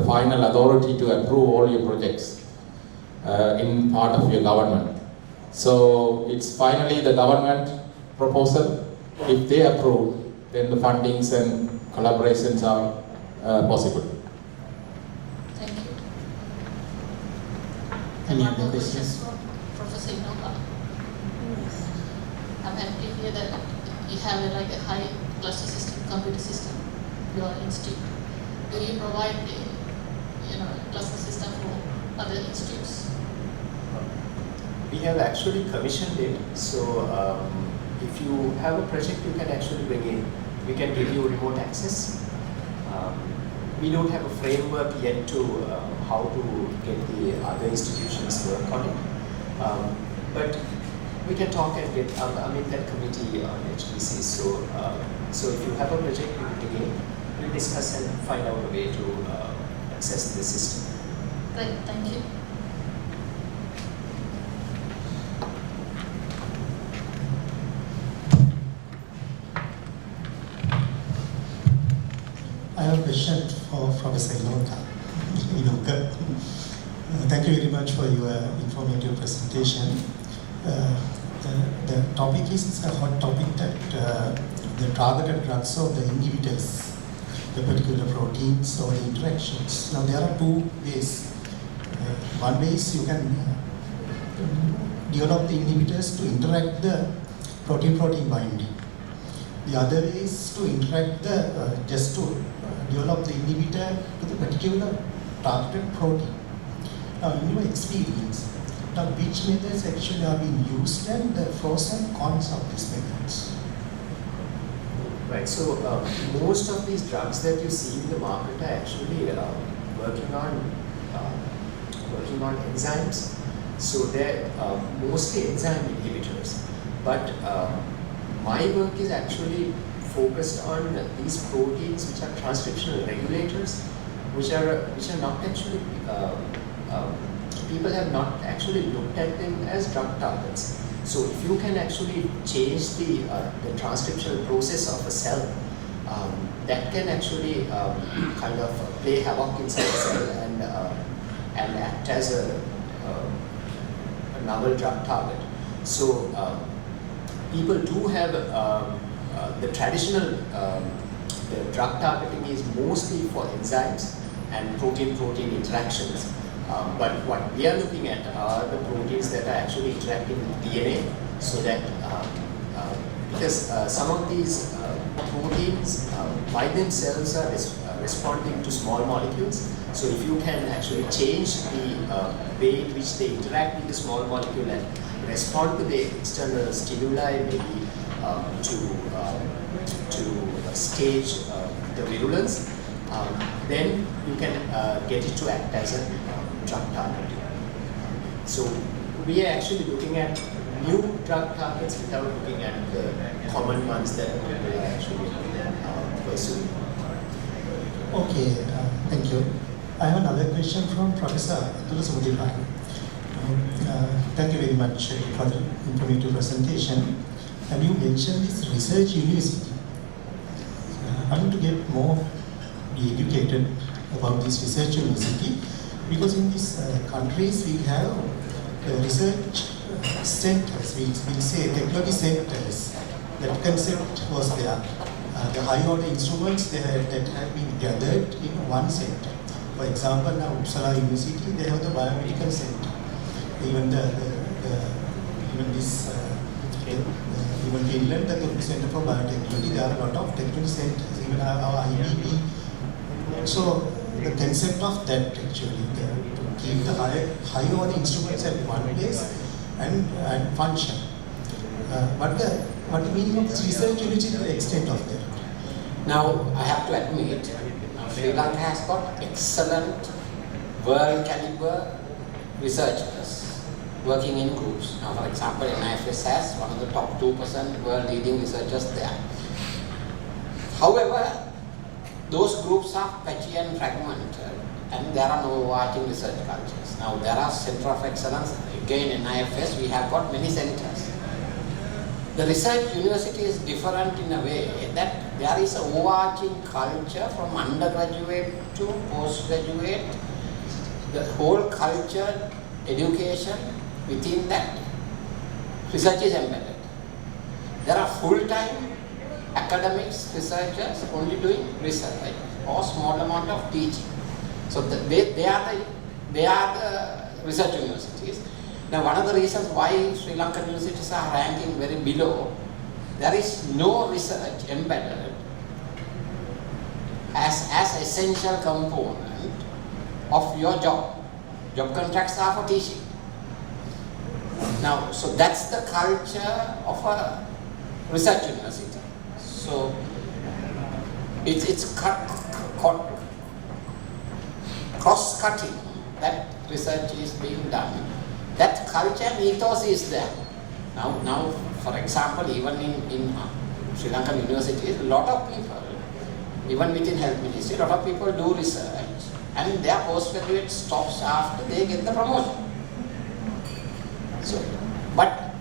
final authority to approve all your projects in part of your government. So it's finally the government proposal. If they approve, then the fundings and collaborations are possible. Thank you. Any One other more questions? question for Professor Inoka. I'm happy to hear that you have like a high cluster system, computer system, your institute. Do you provide the cluster system for other institutes? We have actually commissioned it, so if you have a project, you can actually bring in. We can give you remote access. We don't have a framework yet to how to get the other institutions to work on it, but we can talk and get. I'm in that committee on HPC, so if you have a project, you bring in. We'll discuss and find out a way to access the system. Great, thank you. I have a question for Professor Inoka. Thank you very much for your informative presentation. The topic is a hot topic that the targeted drugs of the inhibitors, the particular proteins or the interactions. Now there are two ways. One way is you can develop the inhibitors to interact the protein-protein binding. The other way is to interact just to develop the inhibitor to the particular targeted protein. Now, in your experience, which methods actually are being used and the pros and cons of these methods? Right, so most of these drugs that you see in the market are actually working on enzymes. So they're mostly enzyme inhibitors. But my work is actually focused on these proteins which are transcriptional regulators, which are not actually people have not actually looked at them as drug targets. So if you can actually change the transcriptional process of a cell, that can actually kind of play havoc inside the cell and act as a novel drug target. So people do have the traditional the drug targeting is mostly for enzymes and protein-protein interactions. But what we are looking at are the proteins that are actually interacting with DNA, so that because some of these proteins by themselves are responding to small molecules. So if you can actually change the way in which they interact with the small molecule and respond to the external stimuli, maybe to stage the virulence, then you can get it to act as a drug target. So we are actually looking at new drug targets without looking at the common ones that people are actually pursuing. Okay, thank you. I have another question from Professor Adjunct. Thank you very much for the informative presentation. And you mentioned this research university. I want to get more educated about this research university, because in these countries we have research centers, we say technology centers. That concept was there. The high order instruments that have been gathered in one center. For example, now Uppsala University, they have the biomedical center. Even even Finland, the Center for Biotechnology, there are a lot of technology centers, even our IBB. So the concept of that actually, to keep the high order instruments at one place and function. What the meaning of this research unit is the extent of that? Now, I have to admit, Sri Lanka has got excellent world caliber researchers working in groups. Now, for example, NIFS has one of the top 2% world leading researchers there. However, those groups are patchy and fragmented, and there are no overarching research cultures. Now, there are centers of excellence. Again, in NIFS, we have got many centers. The research university is different in a way that there is a overarching culture from undergraduate to postgraduate, the whole culture, education, within that research is embedded. There are full-time academics, researchers only doing research or small amount of teaching. So they are the research universities. Now one of the reasons why Sri Lankan universities are ranking very below, there is no research embedded as essential component of your job. Job contracts are for teaching. Now, so that's the culture of a research university. So it's cross-cutting that research is being done. That culture and ethos is there. Now, for example, even in Sri Lankan universities, a lot of people, even within health ministry, a lot of people do research and their postgraduate stops after they get the promotion. So, but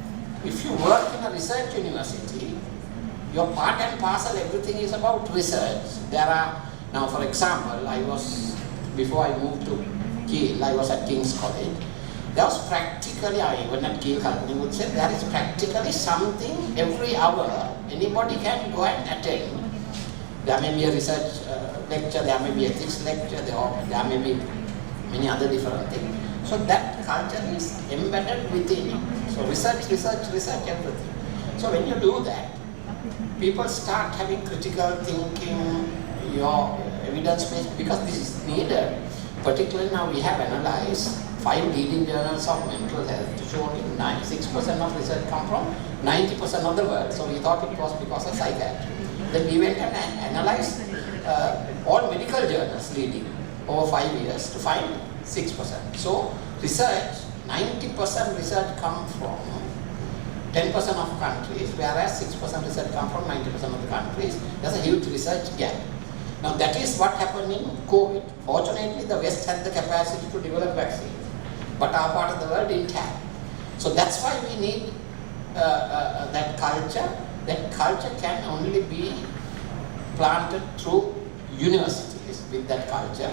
if you work in a research university, your part and parcel, everything is about research. There are, now for example, before I moved to Kiel, I was at King's College. There was practically, even at Kiel College, would say there is practically something every hour anybody can go and attend. There may be a research lecture, there may be ethics lecture, there may be many other different things. So that culture is embedded within it. So research, everything. So when you do that, people start having critical thinking, your evidence-based, because this is needed. Particularly now we have analyzed 5 leading journals of mental health, showing 96% of research come from 90% of the world. So we thought it was because of psychiatry. Then we went and analyzed all medical journals leading over 5 years to find 6%. So research, 90% research come from 10% of countries, whereas 6% research come from 90% of the countries. There's a huge research gap. Now that is what happened in COVID. Fortunately, the West had the capacity to develop vaccines, but our part of the world didn't have. So that's why we need that culture. That culture can only be planted through universities with that culture.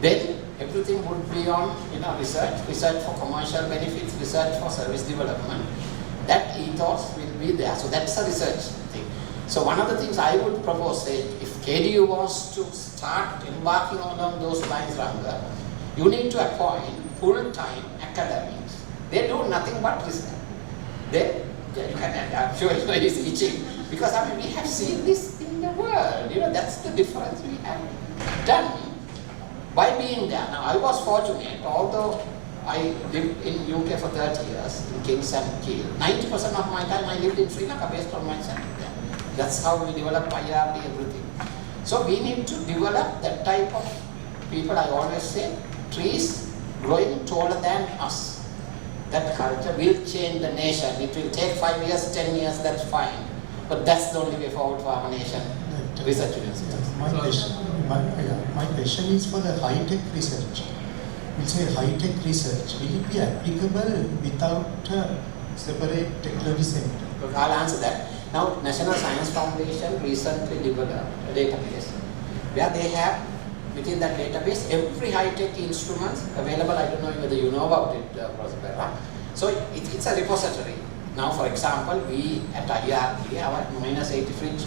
Then everything would be on research for commercial benefits, research for service development. That ethos will be there. So that's a research thing. So one of the things I would propose is, if KDU wants to start embarking on those lines, Ranga, you need to appoint full-time academics. They do nothing but research. I'm sure it's itching, because we have seen this in the world. That's the difference we have done by being there. Now I was fortunate, although I lived in UK for 30 years, in Kings and Kiel. 90% of my time I lived in Sri Lanka based on my center. That's how we develop IRD, everything. So we need to develop that type of people. I always say, trees growing taller than us. That culture will change the nation. It will take 5 years, 10 years, that's fine. But that's the only way forward for our nation. Research universities. My question is for the high-tech research. We'll say high-tech research, will it be applicable without a separate technology center? I'll answer that. Now, National Science Foundation recently developed a database where they have, within that database, every high-tech instrument available. I don't know whether you know about it, Professor Perera. So it's a repository. Now, for example, we at IRD, our -80 fridge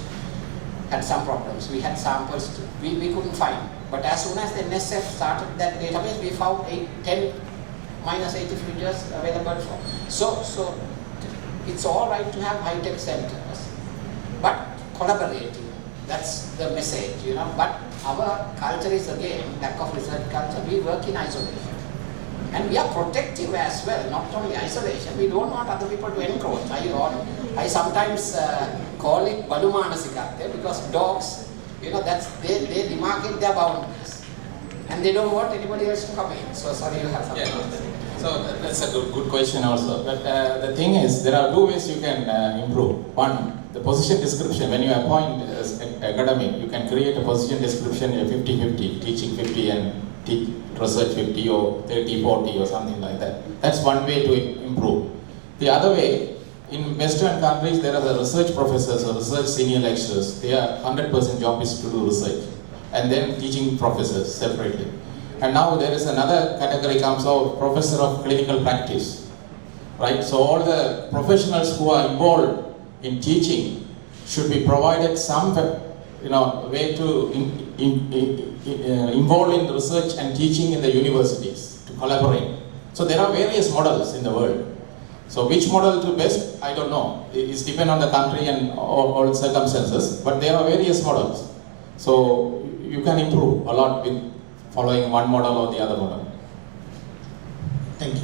had some problems. We had samples we couldn't find. But as soon as the NSF started that database, we found 10 -80 fridges available for. So it's all right to have high-tech centers, but collaborating, that's the message, But our culture is again, lack of research culture, we work in isolation. And we are protective as well, not only isolation, we don't want other people to encroach. I sometimes call it Balumanasikatte, because dogs, they demarcate their boundaries. And they don't want anybody else to come in. So sorry, you have something to say. So that's a good question also. But the thing is, there are 2 ways you can improve. One, the position description. When you appoint as academic, you can create a position description 50-50, teaching 50 and research 50 or 30-40 or something like that. That's one way to improve. The other way, in Western countries, there are the research professors or research senior lecturers. Their 100% job is to do research, and then teaching professors separately. And now there is another category comes out, professor of clinical practice, right? So all the professionals who are involved in teaching should be provided some, way to involve in research and teaching in the universities to collaborate. So there are various models in the world. So which model to best, I don't know. It's depend on the country and all circumstances, but there are various models. So you can improve a lot with following one model or the other model. Thank you.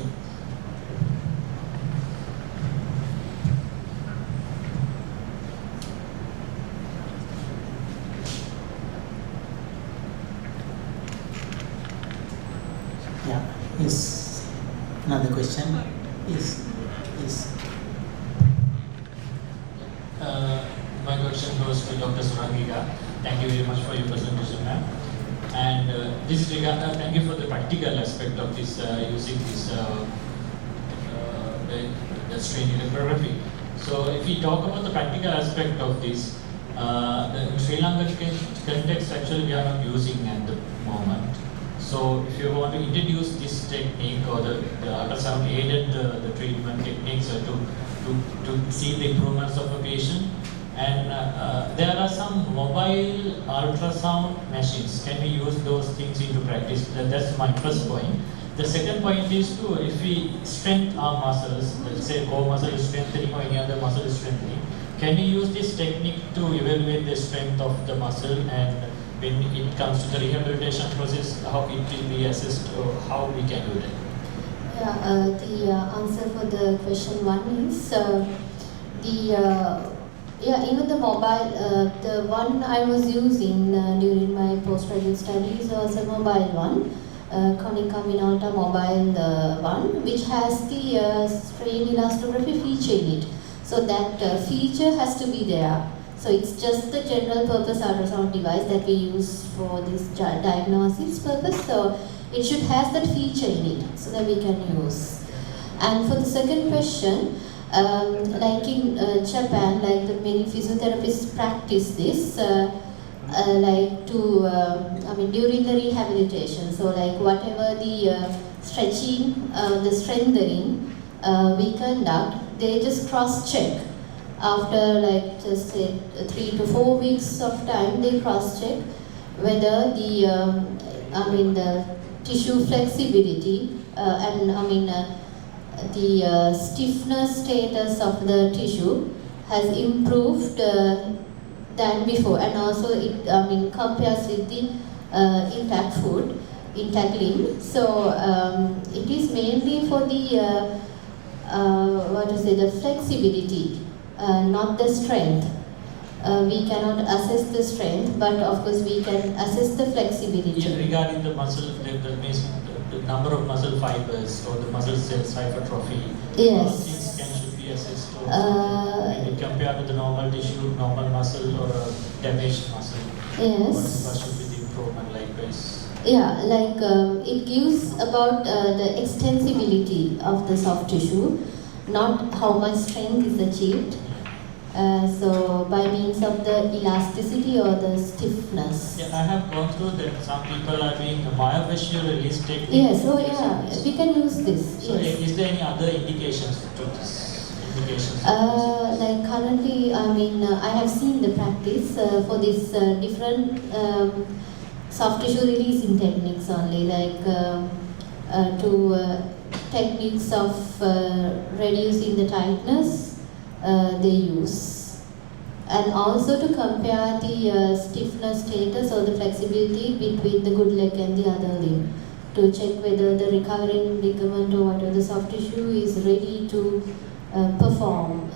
Yeah, is another question? Is My question goes to Dr. Surangika. Thank you very much for your presentation, ma'am. And thank you for the practical aspect of this, using this the strain electrography. So if we talk about the practical aspect of this, the Sri Lanka context actually we are not using at the moment. So if you want to introduce this technique or the ultrasound aided the treatment techniques to see the improvements of a patient, and there are some mobile ultrasound machines. Can we use those things into practice? That's my first point. The second point is if we strengthen our muscles, let's say core muscle is strengthening or any other muscle is strengthening, can we use this technique to evaluate the strength of the muscle, and when it comes to the rehabilitation process, how it will be assessed or how we can do that? Yeah, the answer for the question one is even the mobile, the one I was using during my postgraduate studies was a mobile one, Konica Minolta mobile one, which has the strain elastography feature in it. So that feature has to be there. So it's just the general purpose ultrasound device that we use for this diagnosis purpose. So it should have that feature in it so that we can use. And for the second question, like in Japan, like the many physiotherapists practice this, during the rehabilitation. So like whatever the stretching, the strengthening we conduct, they just cross-check. After like just say 3 to 4 weeks of time, they cross-check whether the the tissue flexibility the stiffness status of the tissue has improved than before, and also it compares with the intact limb. So it is mainly for the the flexibility, not the strength. We cannot assess the strength, but of course we can assess the flexibility. Yeah, regarding the muscle, the number of muscle fibers or the muscle cells hypertrophy, yes. Those things should be assessed when you compare with the normal tissue, normal muscle or a damaged muscle. Yes. What should be the improvement likewise? Yeah, it gives about the extensibility of the soft tissue, not how much strength is achieved. So by means of the elasticity or the stiffness. Yeah, I have gone through that. Some people are doing myofascial release technique. Yes, so yeah, we can use this. So yes. Is there any other indications to this? Like currently, I have seen the practice for this different soft tissue releasing techniques only, techniques of reducing the tightness. They use, and also to compare the stiffness status or the flexibility between the good leg and the other limb, to check whether the recovering ligament or whatever the soft tissue is ready to perform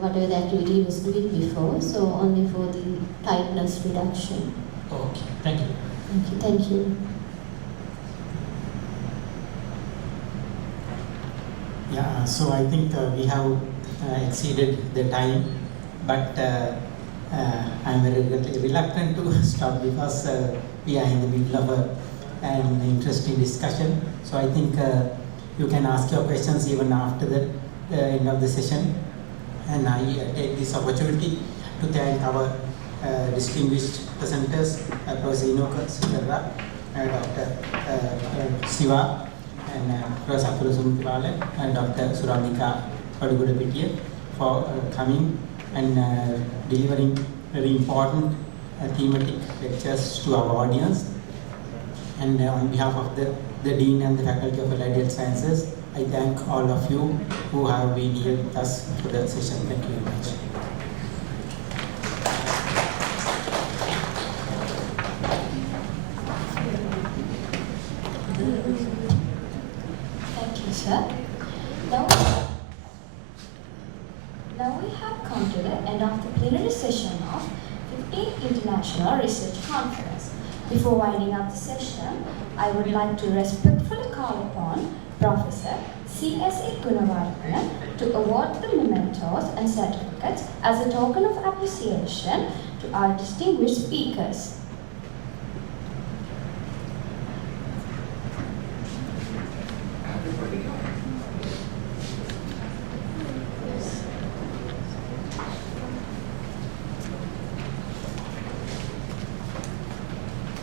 whatever the activity he was doing before. So only for the tightness reduction. Okay, thank you. Thank you. Yeah, so I think we have exceeded the time, but I'm very reluctant to stop because we are in the middle of an interesting discussion. So I think you can ask your questions even after the the end of the session, and I take this opportunity to thank our distinguished presenters, Professor Inoka, Perera, Dr. Siva, and Professor Kotelawala, and Dr. Surangika Wadugodapitiya for coming and delivering very important thematic lectures to our audience. And on behalf of the Dean and the Faculty of Allied Health Sciences, I thank all of you who have been here with us for the session. Thank you very much. Thank you, sir. Now we have come to the end of the plenary session of 15th International Research Conference. Before winding up the session, I would like to respectfully call upon Professor CSE Goonewardena to award the mementos and certificates as a token of appreciation to our distinguished speakers.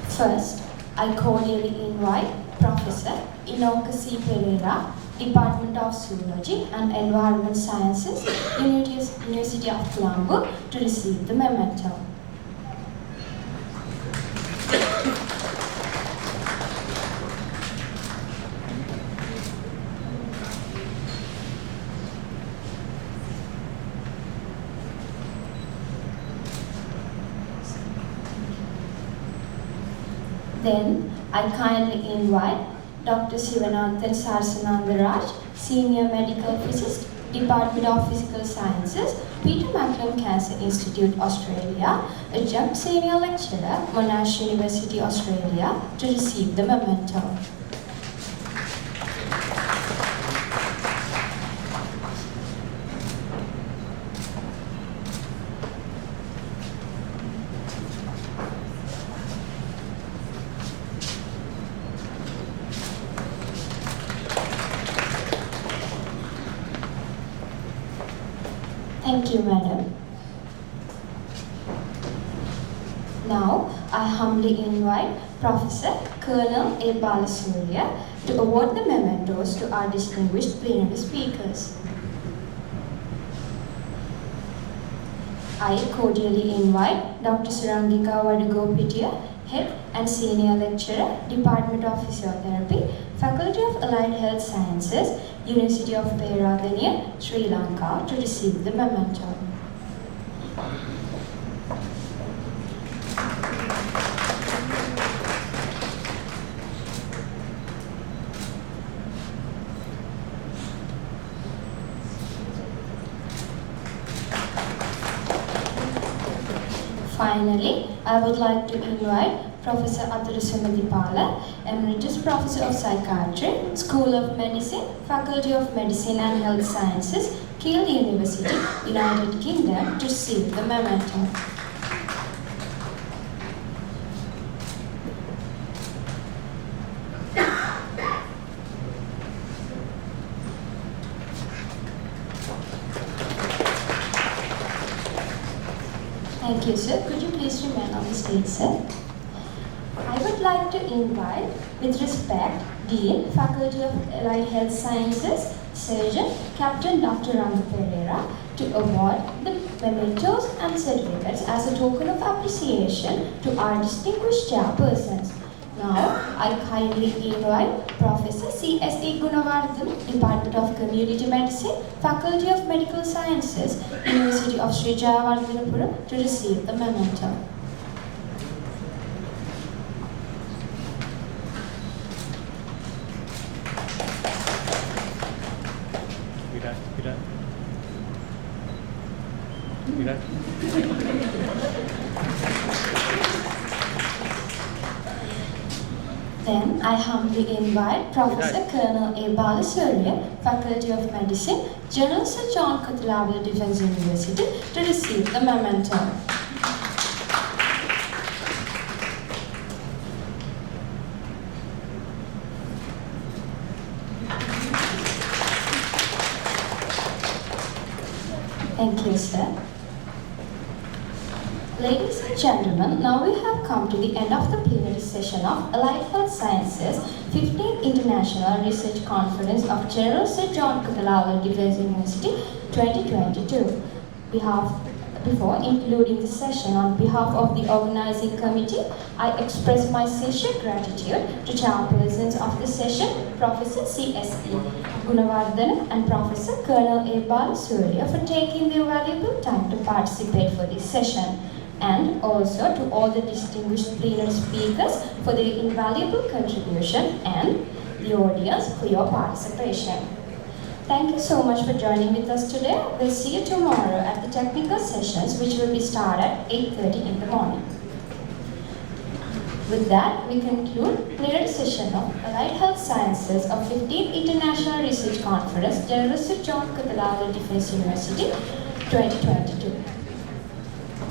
First, I cordially invite Professor Inoka C. Perera, Department of Zoology and Environment Sciences, University of Colombo, to receive the memento. Then, I kindly invite Dr. Sivananthan Sarasanandarajah, Senior Medical Physicist, Department of Physical Sciences, MacCallum Cancer Institute, Australia, Adjunct Senior Lecturer, Monash University, Australia, to receive the memento. Thank you, madam. Now, I humbly invite Professor Colonel A. Balasuriya to award the mementos to our distinguished plenary speakers. I cordially invite Dr. Surangika Wadugodapitiya, Head and Senior Lecturer, Department of Physiotherapy, Faculty of Allied Health Sciences, University of Peradeniya, Sri Lanka, to receive the memento. Finally, I would like to invite Professor Adjunct, Emeritus Professor of Psychiatry, School of Medicine, Faculty of Medicine and Health Sciences, Keele University, United Kingdom, to receive the memento. Thank you, sir. Could you please remain on the stage, sir? I would like to invite, with respect, Dean, Faculty of Allied Health Sciences, Surgeon, Captain Dr. Perera, to award the mementos and certificates as a token of appreciation to our distinguished chairpersons. Now, I kindly invite Professor CSE Goonewardena, Department of Community Medicine, Faculty of Medical Sciences, University of Jayewardenepura, to receive the memento. Then I humbly invite Professor Colonel A. Balasuriya, Faculty of Medicine, General Sir John Kotelawala Defence University, to receive the memento. Thank you, sir. Ladies and gentlemen, now we have come to the end of the plenary session of Allied Health Sciences 15th International Research Conference of General Sir John Kotelawala Defence University 2022. Before including the session, on behalf of the organizing committee, I express my sincere gratitude to chairpersons of the session, Professor CSE Goonewardena and Professor Colonel A. Balasuriya, for taking their valuable time to participate for this session, and also to all the distinguished plenary speakers for their invaluable contribution, and the audience for your participation. Thank you so much for joining with us today. We'll see you tomorrow at the technical sessions, which will be started at 8:30 in the morning. With that, we conclude plenary session of Allied Health Sciences of 15th International Research Conference, General Sir John Kotelawala Defence University 2022.